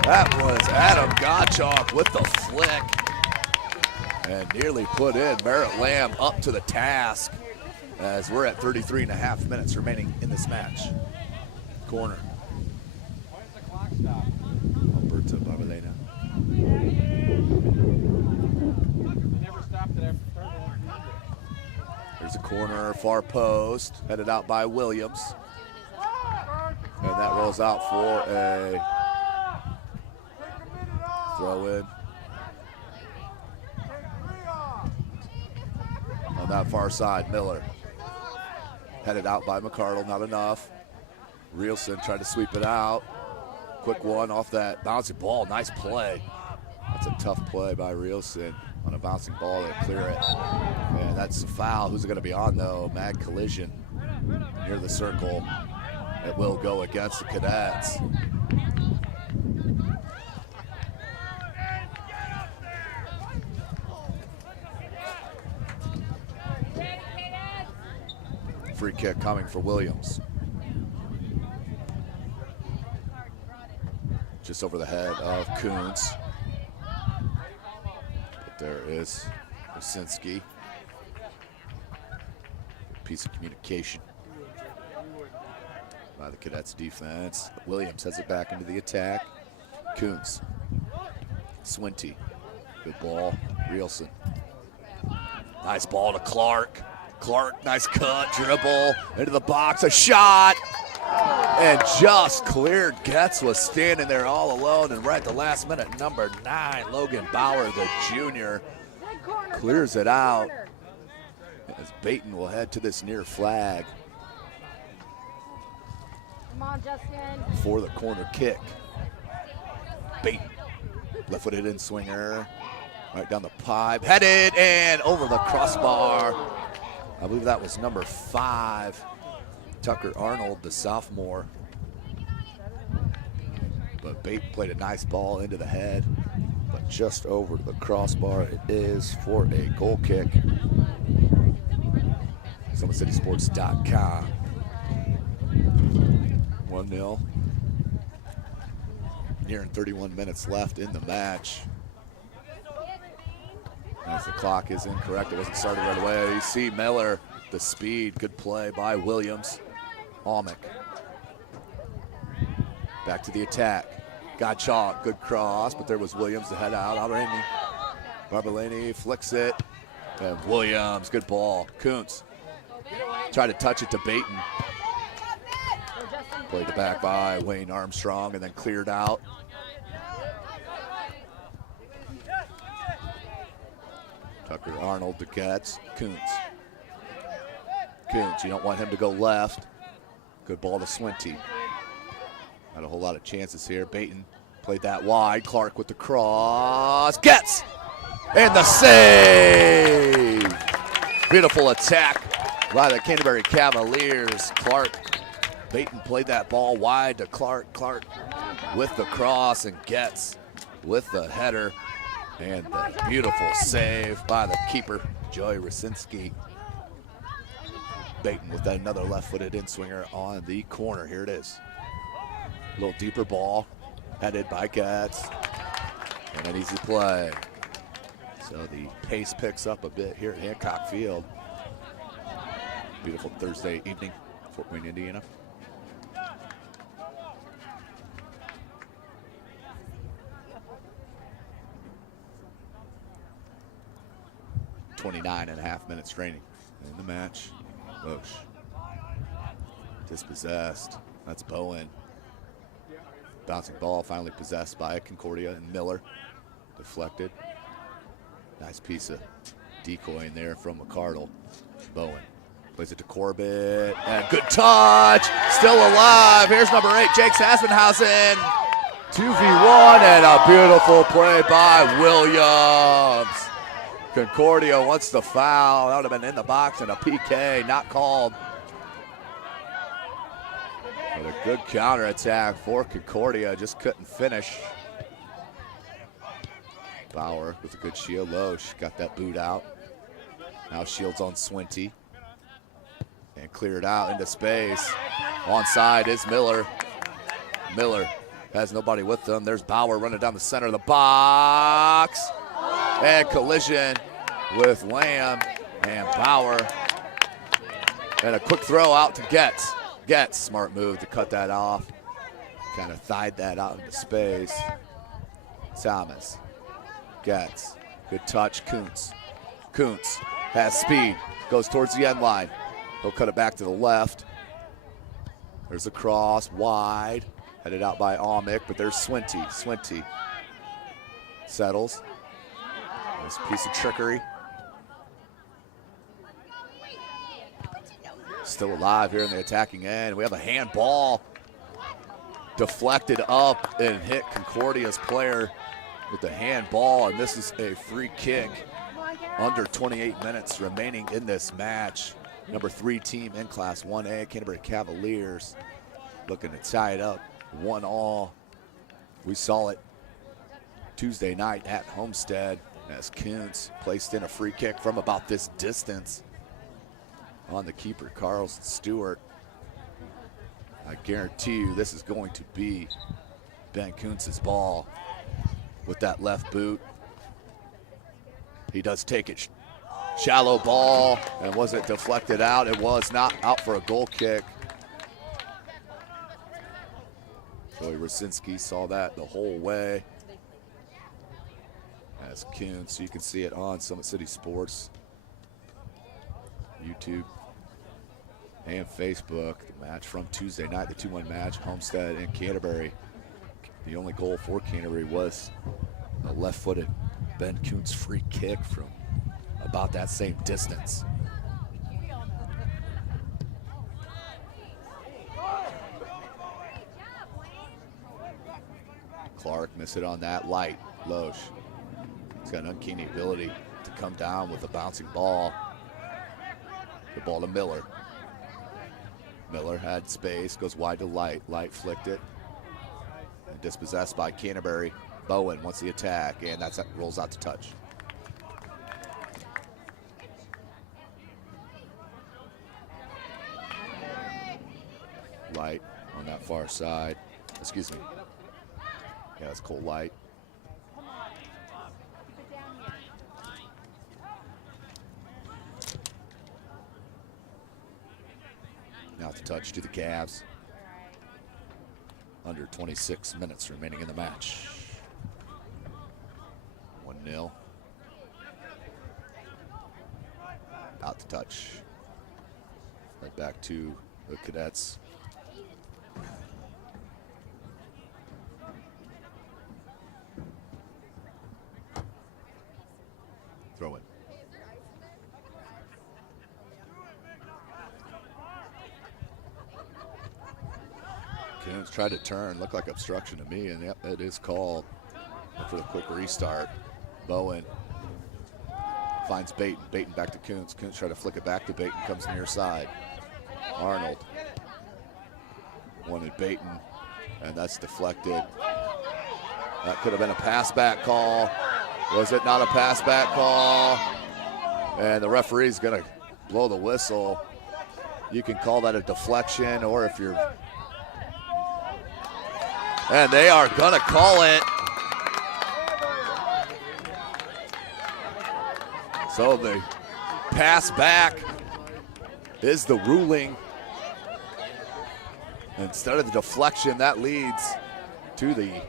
That was Adam Gottschalk with the flick. And nearly put in. Merritt Lamb up to the task as we're at 33.5 minutes remaining in this match. Corner. Alberto Barbalena. There's a corner, far post, headed out by Williams. And that rolls out for a throw in. On that far side, Miller. Headed out by McCardle, not enough. Rielson tried to sweep it out. Quick one off that bouncing ball, nice play. That's a tough play by Rielson on a bouncing ball to clear it. And that's a foul. Who's it going to be on though? Mad collision near the circle. It will go against the Cadets. Free kick coming for Williams. Just over the head of Kuntz. But there is Osinski. Piece of communication by the Cadets defense. Williams has it back into the attack. Kuntz. Swinty. Good ball. Rielson. Nice ball to Clark. Clark, nice cut, dribble into the box, a shot, and just cleared. Getz was standing there all alone, and right at the last minute, number 9, Logan Bauer, the junior, clears it out as Baton will head to this near flag. Come on, Justin. For the corner kick. Bait. Left-footed in swinger. Right down the pipe. Headed and over the crossbar. I believe that was number 5. Tucker Arnold, the sophomore. But Bait played a nice ball into the head. But just over the crossbar it is for a goal kick. SummitCitySports.com. 1-0. Nearing 31 minutes left in the match. As the clock is incorrect, it wasn't started right away. You see Miller, the speed, good play by Williams. Almick. Back to the attack. Got Chalk, good cross, but there was Williams to head out. Barbalini flicks it. And Williams, good ball. Kuntz tried to touch it to Baton. Played it back by Wayne Armstrong and then cleared out. Tucker Arnold to Getz. Kuntz, you don't want him to go left. Good ball to Swinty. Not a whole lot of chances here. Baton played that wide. Clark with the cross. Getz! And the save! Beautiful attack by the Canterbury Cavaliers. Baton played that ball wide to Clark. Clark with the cross and Getz with the header. And the beautiful save by the keeper, Joey Rasinski. Baton with another left-footed in-swinger on the corner. Here it is. A little deeper ball, headed by Getz. And an easy play. So the pace picks up a bit here at Hancock Field. Beautiful Thursday evening, Fort Wayne, Indiana. .29.5 minutes remaining in the match. Loesch. Dispossessed. That's Bowen. Bouncing ball finally possessed by Concordia and Miller. Deflected. Nice piece of decoy in there from McCardle. Bowen plays it to Corbett. And good touch. Still alive. Here's number 8, Jakes Haspenhausen. 2v1 and a beautiful play by Williams. Concordia wants the foul. That would have been in the box and a PK, not called. But a good counterattack for Concordia, just couldn't finish. Bauer with a good shield. Loesch got that boot out. Now Shields on Swinty. And cleared out into space. Onside is Miller. Miller has nobody with them. There's Bauer running down the center of the box. And collision with Lamb and Bauer. And a quick throw out to Getz. Getz, smart move to cut that off. Kind of thied that out into space. Thomas. Getz. Good touch. Kuntz. Kuntz has speed. Goes towards the end line. He'll cut it back to the left. There's a cross wide. Headed out by Almick, but there's Swinty. Swinty settles. Nice piece of trickery. Still alive here in the attacking end. We have a handball deflected up and hit Concordia's player with the handball, and this is a free kick. Under 28 minutes remaining in this match. Number 3 team in Class 1A, Canterbury Cavaliers, looking to tie it up 1-1. We saw it Tuesday night at Homestead as Kuntz placed in a free kick from about this distance on the keeper, Carlson Stewart. I guarantee you this is going to be Ben Kuntz's ball with that left boot. He does take it. Shallow ball, and was it deflected out? It was not. Out for a goal kick. Joey Rasinski saw that the whole way. As Kuntz, you can see it on Summit City Sports, YouTube, and Facebook. The match from Tuesday night, the 2-1 match, Homestead and Canterbury. The only goal for Canterbury was a left-footed Ben Kuntz free kick from about that same distance. Clark missed it on that. Light. Loesch. He's got an uncanny ability to come down with a bouncing ball. The ball to Miller. Miller had space, goes wide to Light. Light flicked it. And dispossessed by Canterbury. Bowen wants the attack, and that rolls out to touch. Light on that far side. Excuse me. Yeah, that's Cole Light. Now to touch to the Cavs. Under 26 minutes remaining in the match. 1-0. Out to touch. Right back to the Cadets. Throw it. Coons tried to turn, looked like obstruction to me, and yep, it is called for the quick restart. Bowen finds Baton. Baton back to Coons. Coons tried to flick it back to Baton, comes near side. Arnold wanted Baton, and that's deflected. That could have been a pass back call. Was it not a pass back call? And the referee's gonna blow the whistle. You can call that a deflection, or if you're, and they are gonna call it. So the pass back is the ruling. Instead of the deflection, that leads to the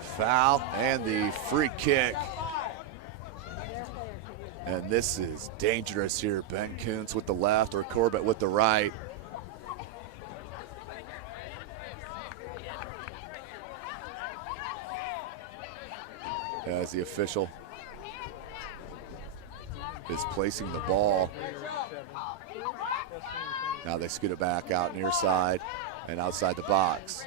foul and the free kick. And this is dangerous here. Ben Kuntz with the left or Corbett with the right. As the official is placing the ball. Now they scoot it back out near side and outside the box.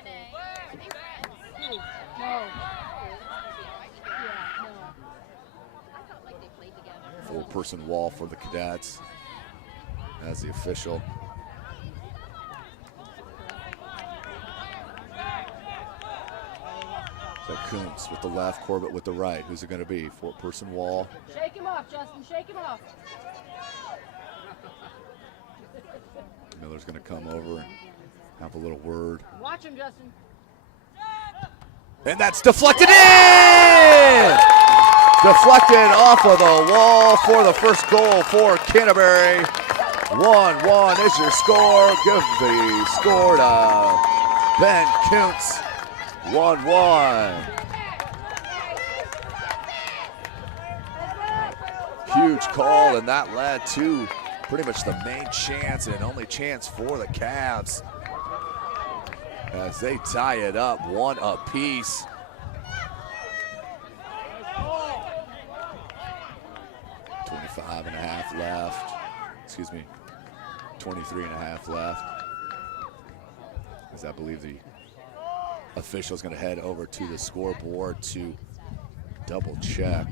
Four-person wall for the Cadets as the official. So Kuntz with the left, Corbett with the right. Who's it going to be? Four-person wall. Shake him off, Justin. Shake him off. Miller's going to come over and have a little word. Watch him, Justin. And that's deflected in! Deflected off of the wall for the first goal for Canterbury. 1-1 is your score. Give the score to Ben Kuntz. 1-1. Huge call, and that led to pretty much the main chance and only chance for the Cavs as they tie it up 1 apiece. .5 and a half left. Excuse me, 23 and a half left. As I believe the official is going to head over to the scoreboard to double check.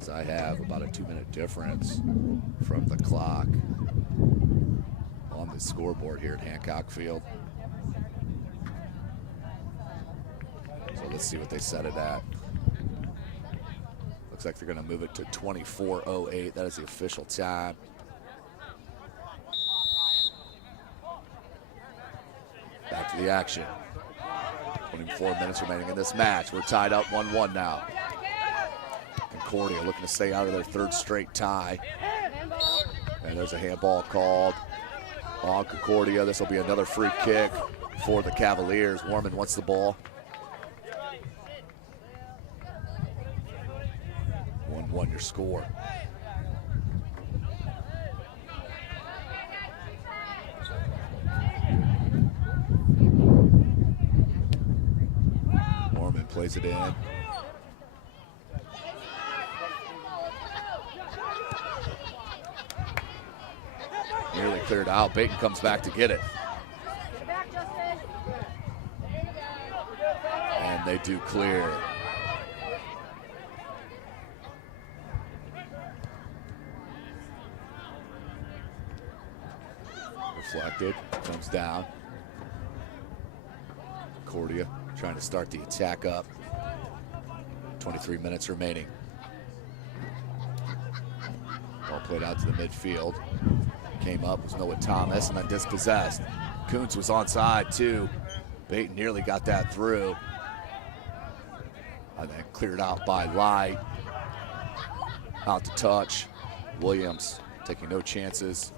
As I have about a 2-minute difference from the clock on the scoreboard here at Hancock Field. So let's see what they set it at. Looks like they're going to move it to 24:08. That is the official time. Back to the action. 24 minutes remaining in this match. We're tied up 1-1 now. Concordia looking to stay out of their third straight tie. And there's a handball called on Concordia. This will be another free kick for the Cavaliers. Warman wants the ball. 1-1 your score. Warman plays it in. Nearly cleared out. Baton comes back to get it. And they do clear. Deflected, comes down. Concordia trying to start the attack up. 23 minutes remaining. Ball played out to the midfield. Came up was Noah Thomas and then dispossessed. Kuntz was onside too. Baton nearly got that through. And then cleared out by Light. Out to touch. Williams taking no chances.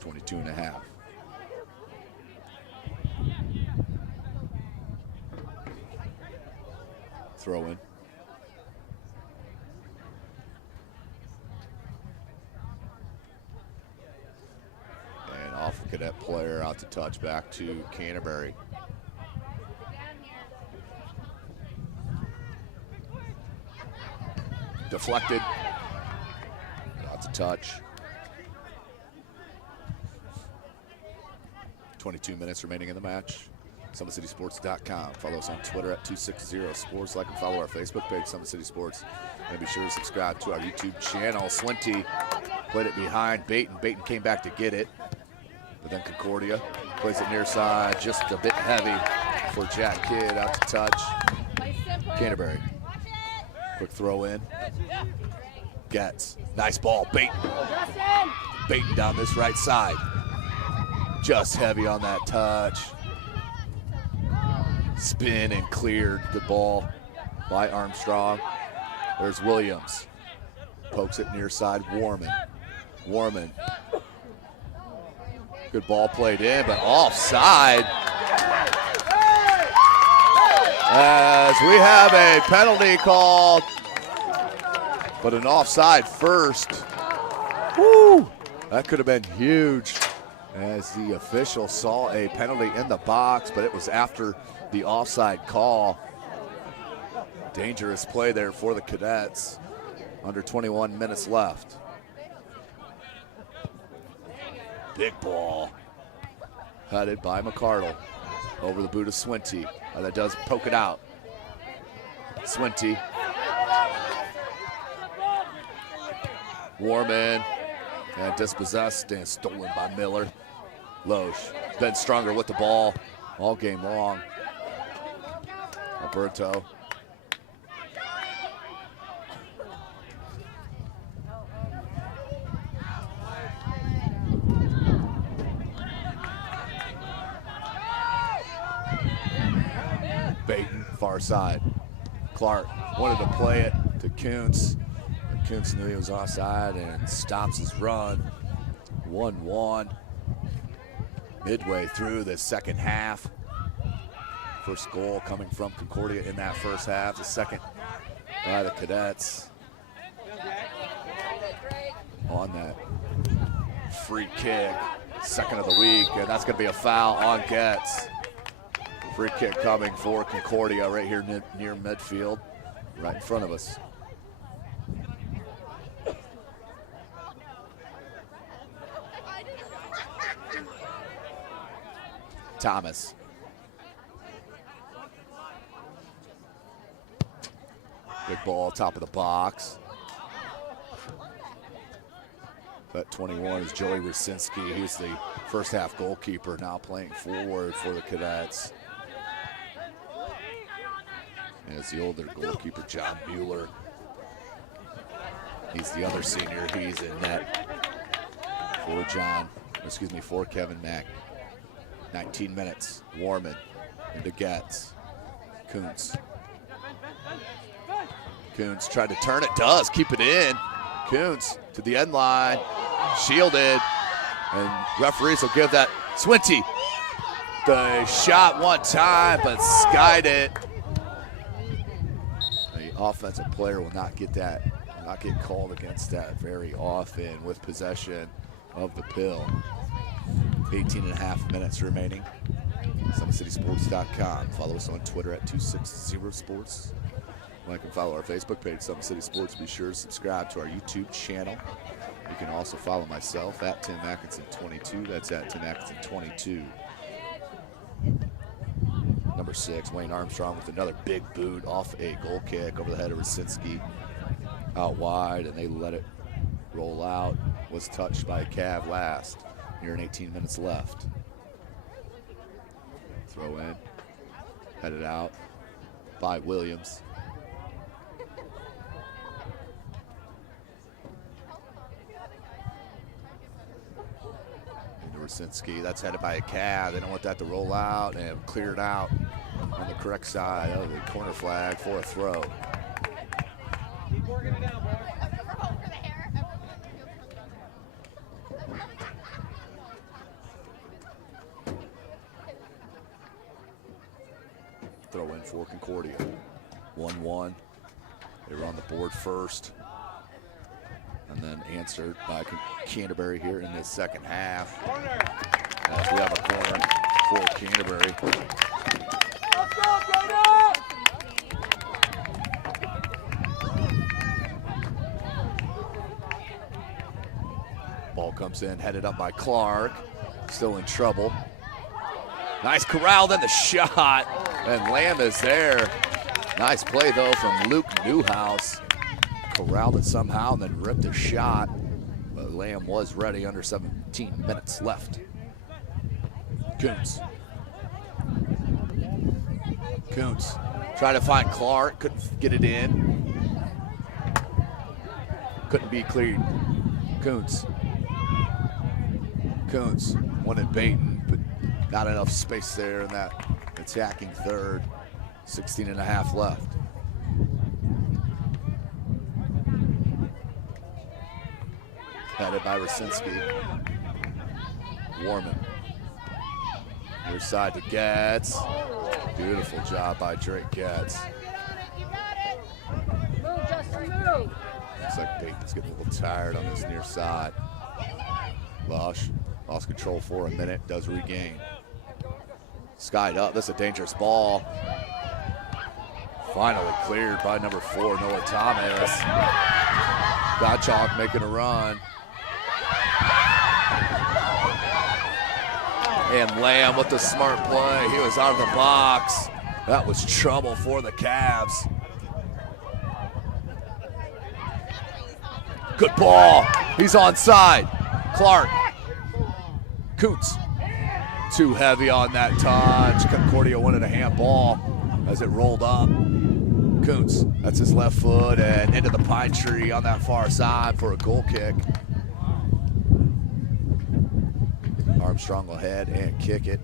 22.5. Throw in. And off a cadet player out to touch back to Canterbury. Deflected. Out to touch. 22 minutes remaining in the match. SummitCitySports.com. Follow us on Twitter at 260sports. Like and follow our Facebook page, Summit City Sports. And be sure to subscribe to our YouTube channel. Swinty played it behind Baton. Baton came back to get it. But then Concordia plays it near side. Just a bit heavy for Jack Kidd out to touch. Canterbury. Quick throw in. Gets. Nice ball. Baton. Baton down this right side. Just heavy on that touch. Spin and cleared. Good ball by Armstrong. There's Williams. Pokes it near side. Warman. Warman. Good ball played in, but offside. As we have a penalty called, but an offside first. Woo! That could have been huge, as the official saw a penalty in the box, but it was after the offside call. Dangerous play there for the Cadets. Under 21 minutes left. Big ball. Headed by McCardle. Over the boot of Swinty. That does poke it out. Swinty. Warman. And dispossessed and stolen by Miller. Loesch. Been stronger with the ball all game long. Alberto. Baton, far side. Clark wanted to play it to Kuntz. Kuntz knew he was offside and stops his run. 1-1. Midway through the second half. First goal coming from Concordia in that first half. The second by the Cadets. On that free kick. Second of the week, and that's going to be a foul on Getz. Free kick coming for Concordia right here near midfield, right in front of us. Thomas. Big ball, top of the box. That 21 is Joey Rasinski. He's the first half goalkeeper, now playing forward for the Cadets. And it's the older goalkeeper, John Bueller. He's the other senior. He's in net for Kevin Mack. 19 minutes. Warman into Getz. Kuntz. Kuntz tried to turn it, does keep it in. Kuntz to the end line, shielded, and referees will give that Swinty the shot one time, but skied it. The offensive player will not get that, will not get called against that very often with possession of the pill. 18.5 minutes remaining. SummitCitySports.com. Follow us on Twitter at 260sports. Like and follow our Facebook page, Summit City Sports. Be sure to subscribe to our YouTube channel. You can also follow myself at Tim Atkinson 22. That's at Tim Atkinson 22. number 6, Wayne Armstrong, with another big boot off a goal kick over the head of Rasinski out wide, and they let it roll out. Was touched by a Cav last. Here in 18 minutes left. Throw in, headed out by Williams. Rasinski, that's headed by a Cav. They don't want that to roll out, and cleared out on the correct side of the corner flag for a throw. Keep working it out, boys. Throw in for Concordia. 1-1. They were on the board first, and then answered by Canterbury here in the second half. As we have a corner for Canterbury. Ball comes in, headed up by Clark. Still in trouble. Nice corral, then the shot, and Lamb is there. Nice play though from Luke Newhouse. Corralled it somehow and then ripped a shot, but Lamb was ready. Under 17 minutes left. Kuntz trying to find Clark, couldn't get it in. Couldn't be cleared. Kuntz wanted Baton, but not enough space there in that attacking third. 16.5 left. Headed by Rasinski. Warman. Near side to Getz. Beautiful job by Drake Getz. Move, Justin, move. Looks like Peyton's getting a little tired on this near side. Lush lost control for a minute, does regain. Skied up, that's a dangerous ball. Finally cleared by number 4, Noah Thomas. Gottschalk making a run. And Lamb with the smart play. He was out of the box. That was trouble for the Cavs. Good ball. He's onside. Clark. Kuntz. Too heavy on that touch. Concordia wanted a handball as it rolled up. Kuntz, that's his left foot, and into the pine tree on that far side for a goal kick. Armstrong will head and kick it.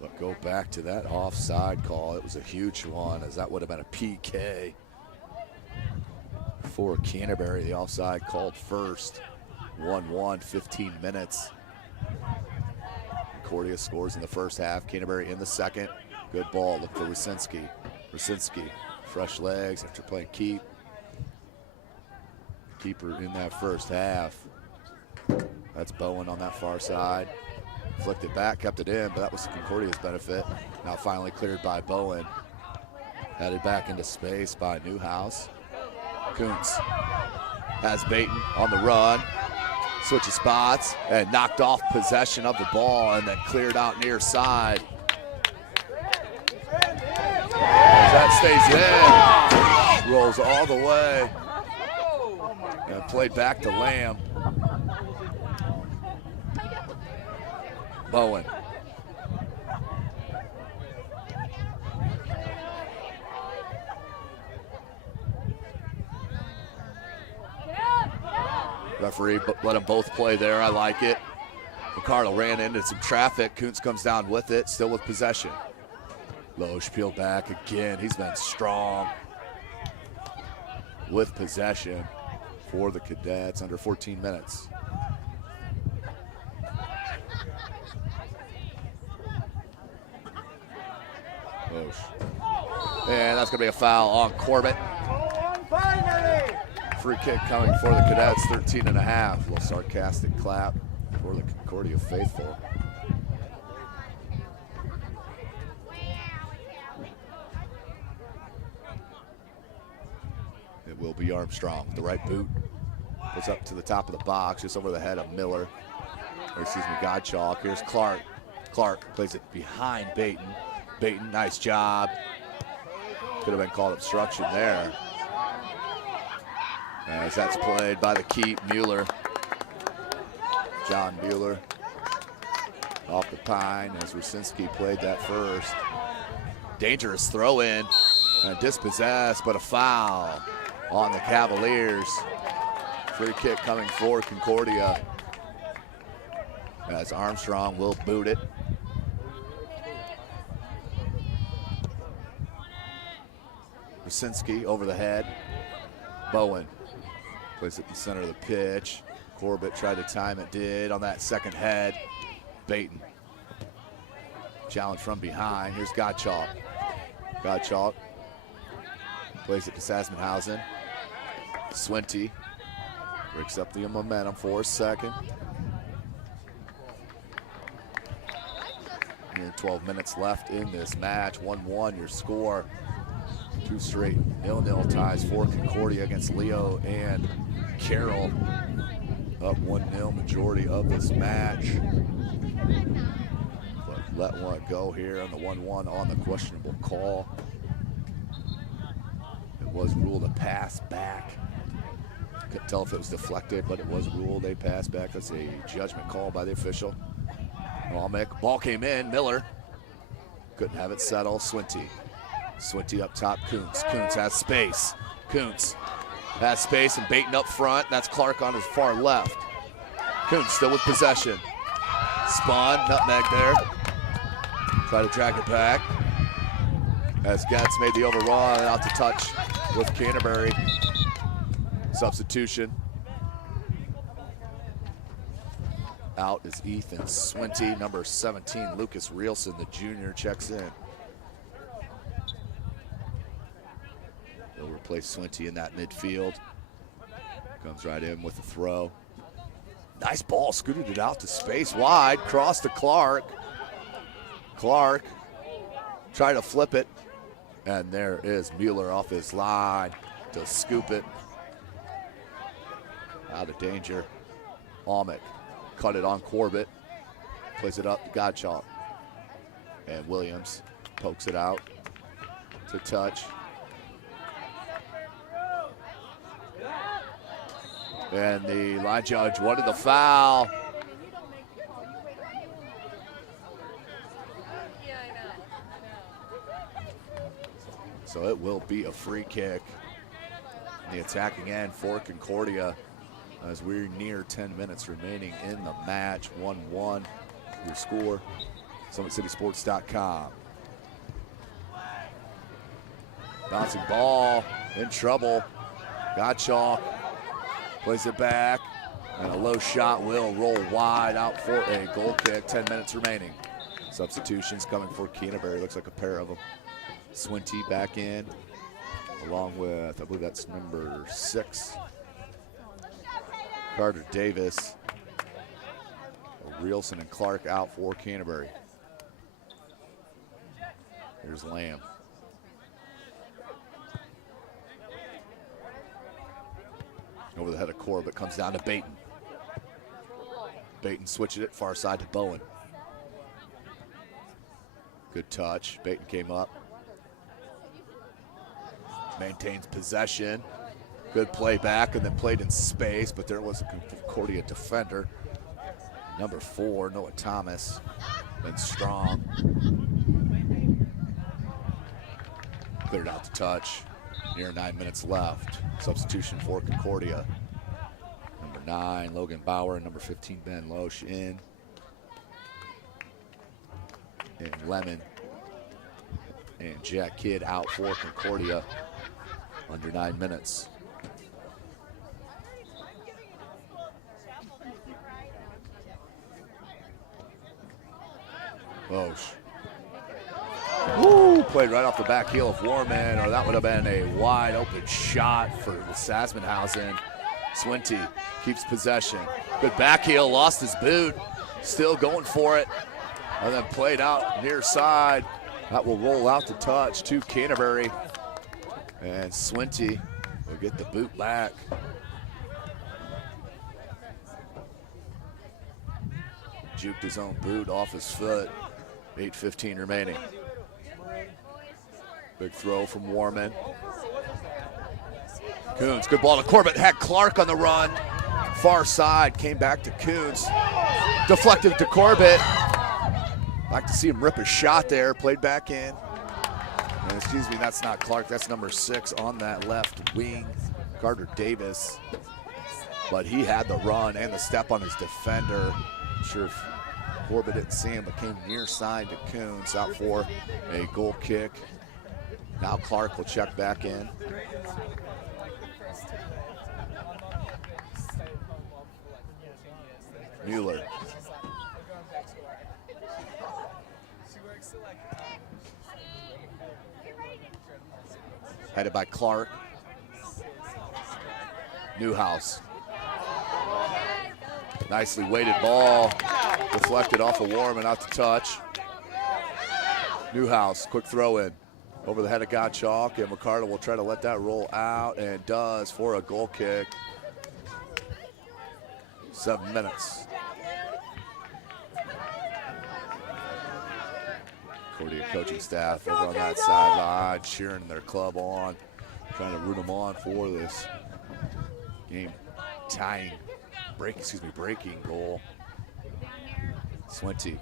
But go back to that offside call. It was a huge one, as that would have been a PK for Canterbury. The offside called first. 1-1, 15 minutes. Concordia scores in the first half. Canterbury in the second. Good ball. Look for Rasinski. Rasinski, fresh legs after playing keep. Keeper in that first half. That's Bowen on that far side. Flicked it back, kept it in, but that was Concordia's benefit. Now finally cleared by Bowen. Headed back into space by Newhouse. Kuntz has Baton on the run. Switches spots and knocked off possession of the ball and then cleared out near side. As that stays in, rolls all the way. And played back to Lamb. Bowen. Referee let them both play there. I like it. Ricardo ran into some traffic. Kuntz comes down with it, still with possession. Loesch peeled back again. He's been strong with possession for the Cadets. Under 14 minutes. Loesch. And that's going to be a foul on Corbett. Free kick coming for the Cadets, 13.5. A little sarcastic clap for the Concordia faithful. It will be Armstrong. The right boot goes up to the top of the box, just over the head of Miller. Godchalk. Here's Clark. Clark plays it behind Baton. Baton, nice job. Could have been called obstruction there. As that's played by the keep, Mueller. John Mueller off the pine as Rusinski played that first. Dangerous throw in and dispossessed, but a foul on the Cavaliers. Free kick coming for Concordia as Armstrong will boot it. Rusinski over the head. Bowen plays it in the center of the pitch. Corbett tried to time it, did on that second head. Baton. Challenge from behind. Here's Godchalk. Godchalk plays it to Sasmenhausen. Swinty breaks up the momentum for a second. And 12 minutes left in this match. 1-1 your score. 2 straight 0-0 ties for Concordia against Leo and Carroll. Up 1-0 majority of this match. But let one go here on the 1-1 on the questionable call. It was ruled a pass back. Couldn't tell if it was deflected, but it was ruled a pass back. That's a judgment call by the official. Almec, ball came in, Miller. Couldn't have it settle, Swinty. Swinty up top, Kuntz. Kuntz has space. Kuntz has space and Baton up front. That's Clark on his far left. Kuntz still with possession. Spun, nutmeg there. Try to drag it back. As Getz made the overrun, out to touch with Canterbury. Substitution. Out is Ethan Swinty. Number 17, Lucas Rielson, the junior, checks in. They'll replace Swinty in that midfield. Comes right in with the throw. Nice ball, scooted it out to space wide, cross to Clark. Clark tried to flip it, and there is Mueller off his line to scoop it. Out of danger. Almec cut it on Corbett, plays it up to Godchalk. And Williams pokes it out to touch. And the line judge wanted the foul. So it will be a free kick. The attacking end for Concordia as we're near 10 minutes remaining in the match. 1-1 your score. SummitCitySports.com. Bouncing ball, in trouble. Godchalk plays it back, and a low shot will roll wide out for a goal kick. 10 minutes remaining. Substitutions coming for Canterbury. Looks like a pair of them. Swinty back in, along with, I believe that's number 6, Carter Davis. Rielson and Clark out for Canterbury. Here's Lamb. Over the head of Corbett, comes down to Baton. Baton switching it far side to Bowen. Good touch. Baton came up. Maintains possession. Good play back and then played in space, but there was a Concordia defender. Number 4, Noah Thomas, been strong. Cleared out the touch. Near 9 minutes left. Substitution for Concordia. Number 9, Logan Bauer, and number 15, Ben Loesch in. And Lemon and Jack Kidd out for Concordia. Under 9 minutes. Loesch. Woo! Played right off the back heel of Warman, or that would have been a wide open shot for Sasmenhausen. Swinty keeps possession. Good back heel, lost his boot. Still going for it. And then played out near side. That will roll out to touch to Canterbury. And Swinty will get the boot back. juked his own boot off his foot. 8:15 remaining. Big throw from Warman. Coons, good ball to Corbett. Had Clark on the run. Far side, came back to Coons. Deflected to Corbett. Like to see him rip a shot there. Played back in. And excuse me, that's not Clark. That's number 6 on that left wing, Carter Davis. But he had the run and the step on his defender. I'm sure if Corbett didn't see him, but came near side to Coons, out for a goal kick. Now Clark will check back in. Mueller. Headed by Clark. Newhouse. Nicely weighted ball. Deflected off of Warman, out to touch. Newhouse, quick throw in. Over the head of Gottschalk, and McCardle will try to let that roll out, and does for a goal kick. 7 minutes. Concordia coaching staff over on that sideline, cheering their club on, trying to root them on for this game tying, breaking goal. Swinty.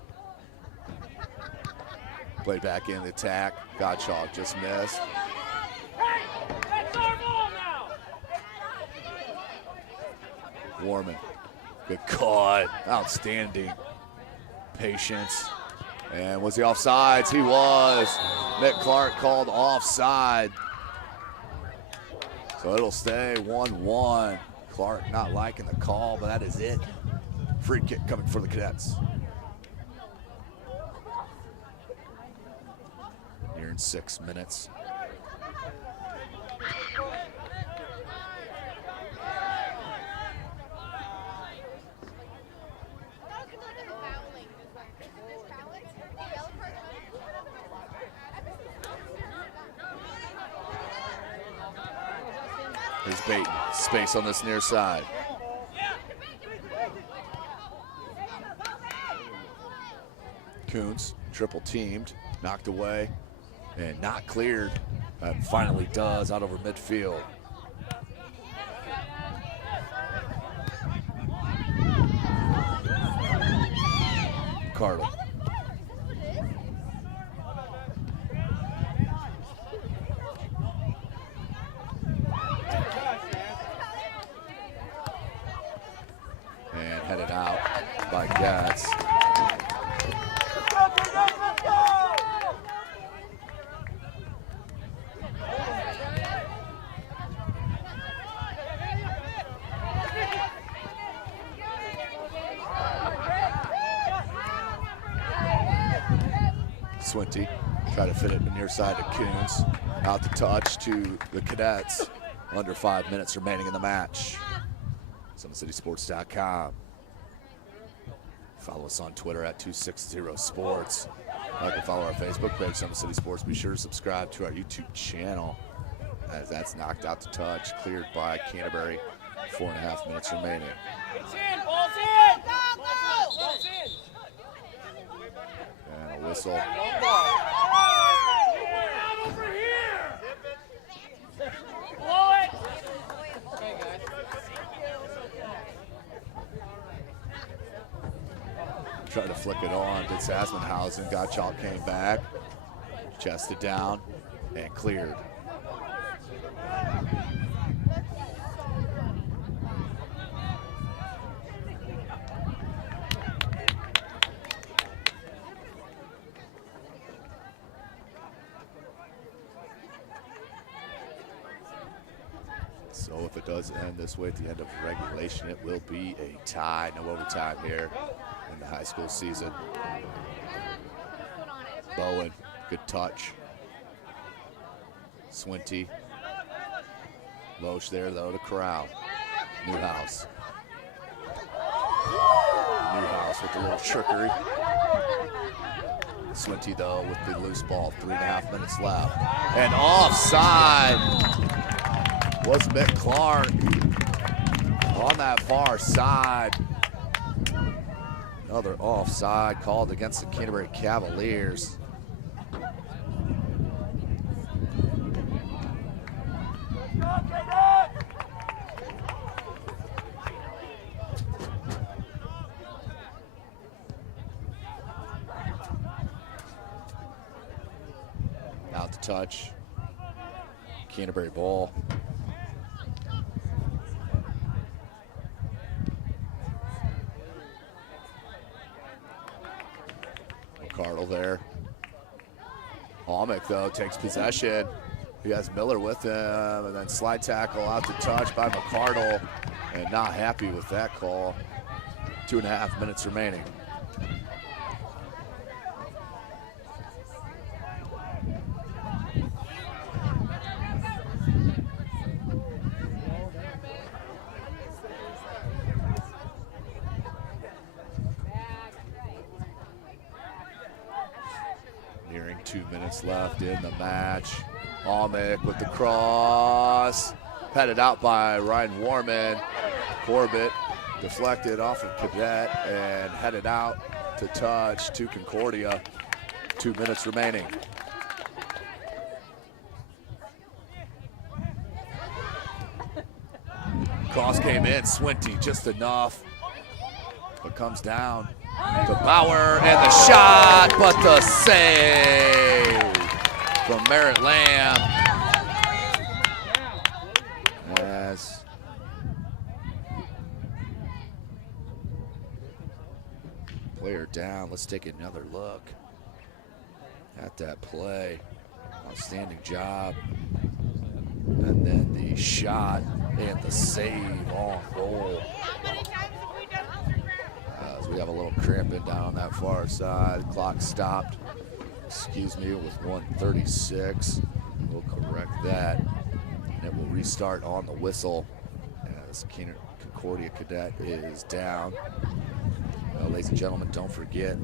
Played back in the attack. Gottschalk just missed. Warman. Good cut. Outstanding. Patience. And was he offsides? He was. Mick Clark called offside. So it'll stay 1-1. Clark not liking the call, but that is it. Free kick coming for the Cadets. Nearing 6 minutes. Here's Baton, space on this near side. Coons, triple teamed, knocked away, and not cleared. That finally does, out over midfield. Carter. And headed out by Gatz. Swinty try to fit it near side to Coons. Out the touch to the Cadets. Under 5 minutes remaining in the match. SummitCitySports.com. Follow us on Twitter at 260sports. Like and follow our Facebook page, Summit City Sports. Be sure to subscribe to our YouTube channel, as that's knocked out to touch, cleared by Canterbury. 4.5 minutes remaining. And a whistle. Tried to flick it on, did Sassenhausen. Gottschalk came back, chested down, and cleared. So if it does end this way at the end of regulation, it will be a tie. No overtime here in the high school season. Bowen, good touch. Swinty. Loesch there though to corral. Newhouse. Newhouse with a little trickery. Swinty though with the loose ball. 3.5 minutes left. And offside was Mick Clark on that far side. Another offside called against the Canterbury Cavaliers. Out to touch. Canterbury ball. McCardle there. Almick, though, takes possession. He has Miller with him, and then slide tackle out to touch by McCardle, and not happy with that call. 2.5 minutes remaining. Nearing 2 minutes left in the match. Almick with the cross. Headed out by Ryan Warman. Corbett deflected off of Cadet and headed out to touch to Concordia. 2 minutes remaining. Cross came in, Swinty just enough, but comes down to Bauer, and the shot, but the save from Merritt Lamb. As player down, let's take another look at that play. Outstanding job. And then the shot and the save on goal. As we have a little cramping down on that far side. Clock stopped, excuse me, with 1:36. We'll correct that. And it will restart on the whistle as Concordia Cadet is down. Ladies and gentlemen, don't forget,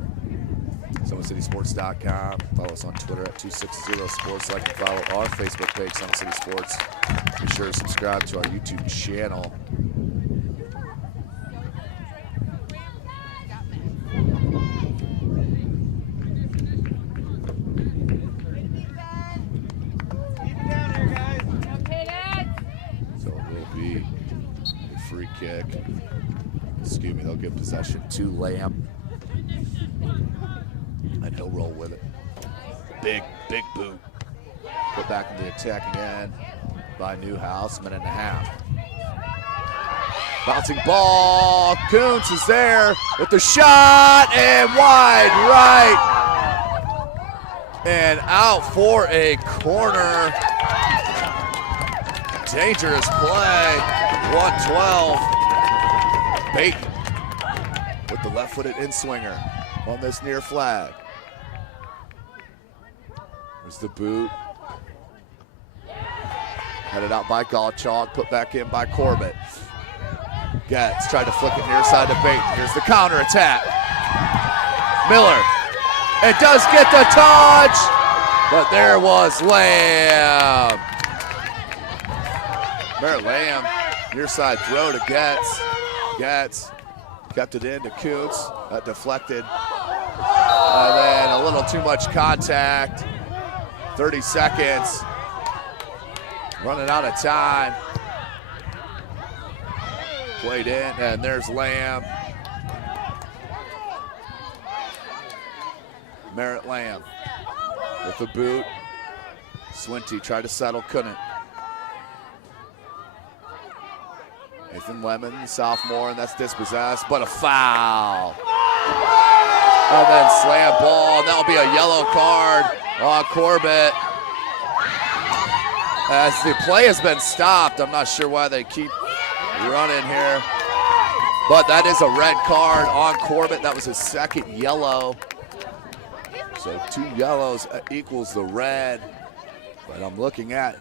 SummitCitySports.com. Follow us on Twitter at 260sports. Like and follow our Facebook page, Summit City Sports. Be sure to subscribe to our YouTube channel. So it will be a free kick. Excuse me, they'll give possession to Lamb. And he'll roll with it. Big boot. Put back in the attack again by Newhouse. Minute and a half. Bouncing ball. Kuntz is there with the shot and wide right. And out for a corner. Dangerous play. 112. Baton with the left-footed in-swinger on this near flag. There's the boot. Headed out by Gottschalk, put back in by Corbett. Getz tried to flick it near side to Baton. Here's the counter attack. Miller. It does get the touch, but there was Lamb. Merritt Lamb, near side throw to Getz. Getz kept it in to Kuntz. That deflected. And then a little too much contact. 30 seconds. Running out of time. Played in, and there's Lamb. Merritt Lamb with the boot. Swinty tried to settle, couldn't. Nathan Lemon, sophomore, and that's dispossessed, but a foul. And then slam ball, and that'll be a yellow card on Corbett. As the play has been stopped, I'm not sure why they keep running here. But that is a red card on Corbett. That was his second yellow. So 2 yellows equals the red. But I'm looking at,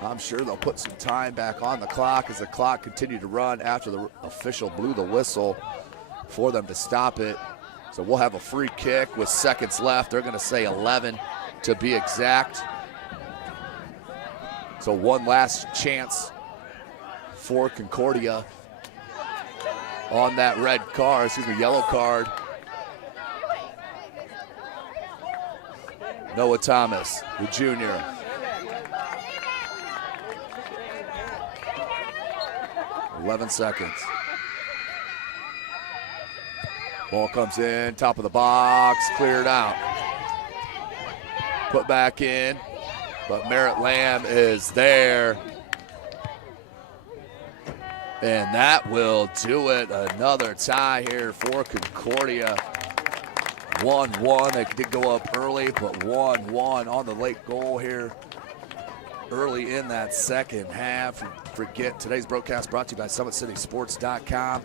I'm sure they'll put some time back on the clock as the clock continued to run after the official blew the whistle for them to stop it. So we'll have a free kick with seconds left. They're going to say 11 to be exact. So one last chance for Concordia on that yellow card. Noah Thomas, the junior. "11 seconds. Ball comes in, top of the box, cleared out. Put back in, but Merritt Lamb is there. And that will do it. Another tie here for Concordia. 1-1. They did go up early, but 1-1 on the late goal here early in that second half. Forget today's broadcast brought to you by SummitCitySports.com.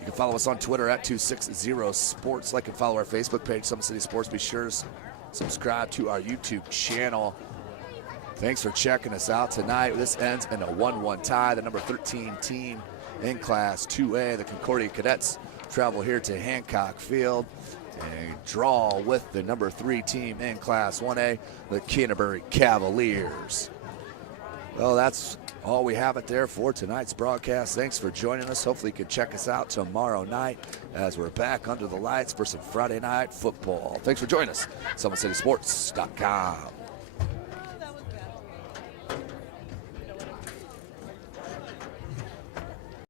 You can follow us on Twitter at 260sports. Like and follow our Facebook page, Summit City Sports. Be sure to subscribe to our YouTube channel. Thanks for checking us out tonight. This ends in a 1-1 tie. The number 13 team in Class 2A, the Concordia Cadets, travel here to Hancock Field and draw with the number 3 team in Class 1A, the Canterbury Cavaliers. Well, that's all we have it there for tonight's broadcast. Thanks for joining us. Hopefully you can check us out tomorrow night as we're back under the lights for some Friday night football. Thanks for joining us. SummitCitySports.com.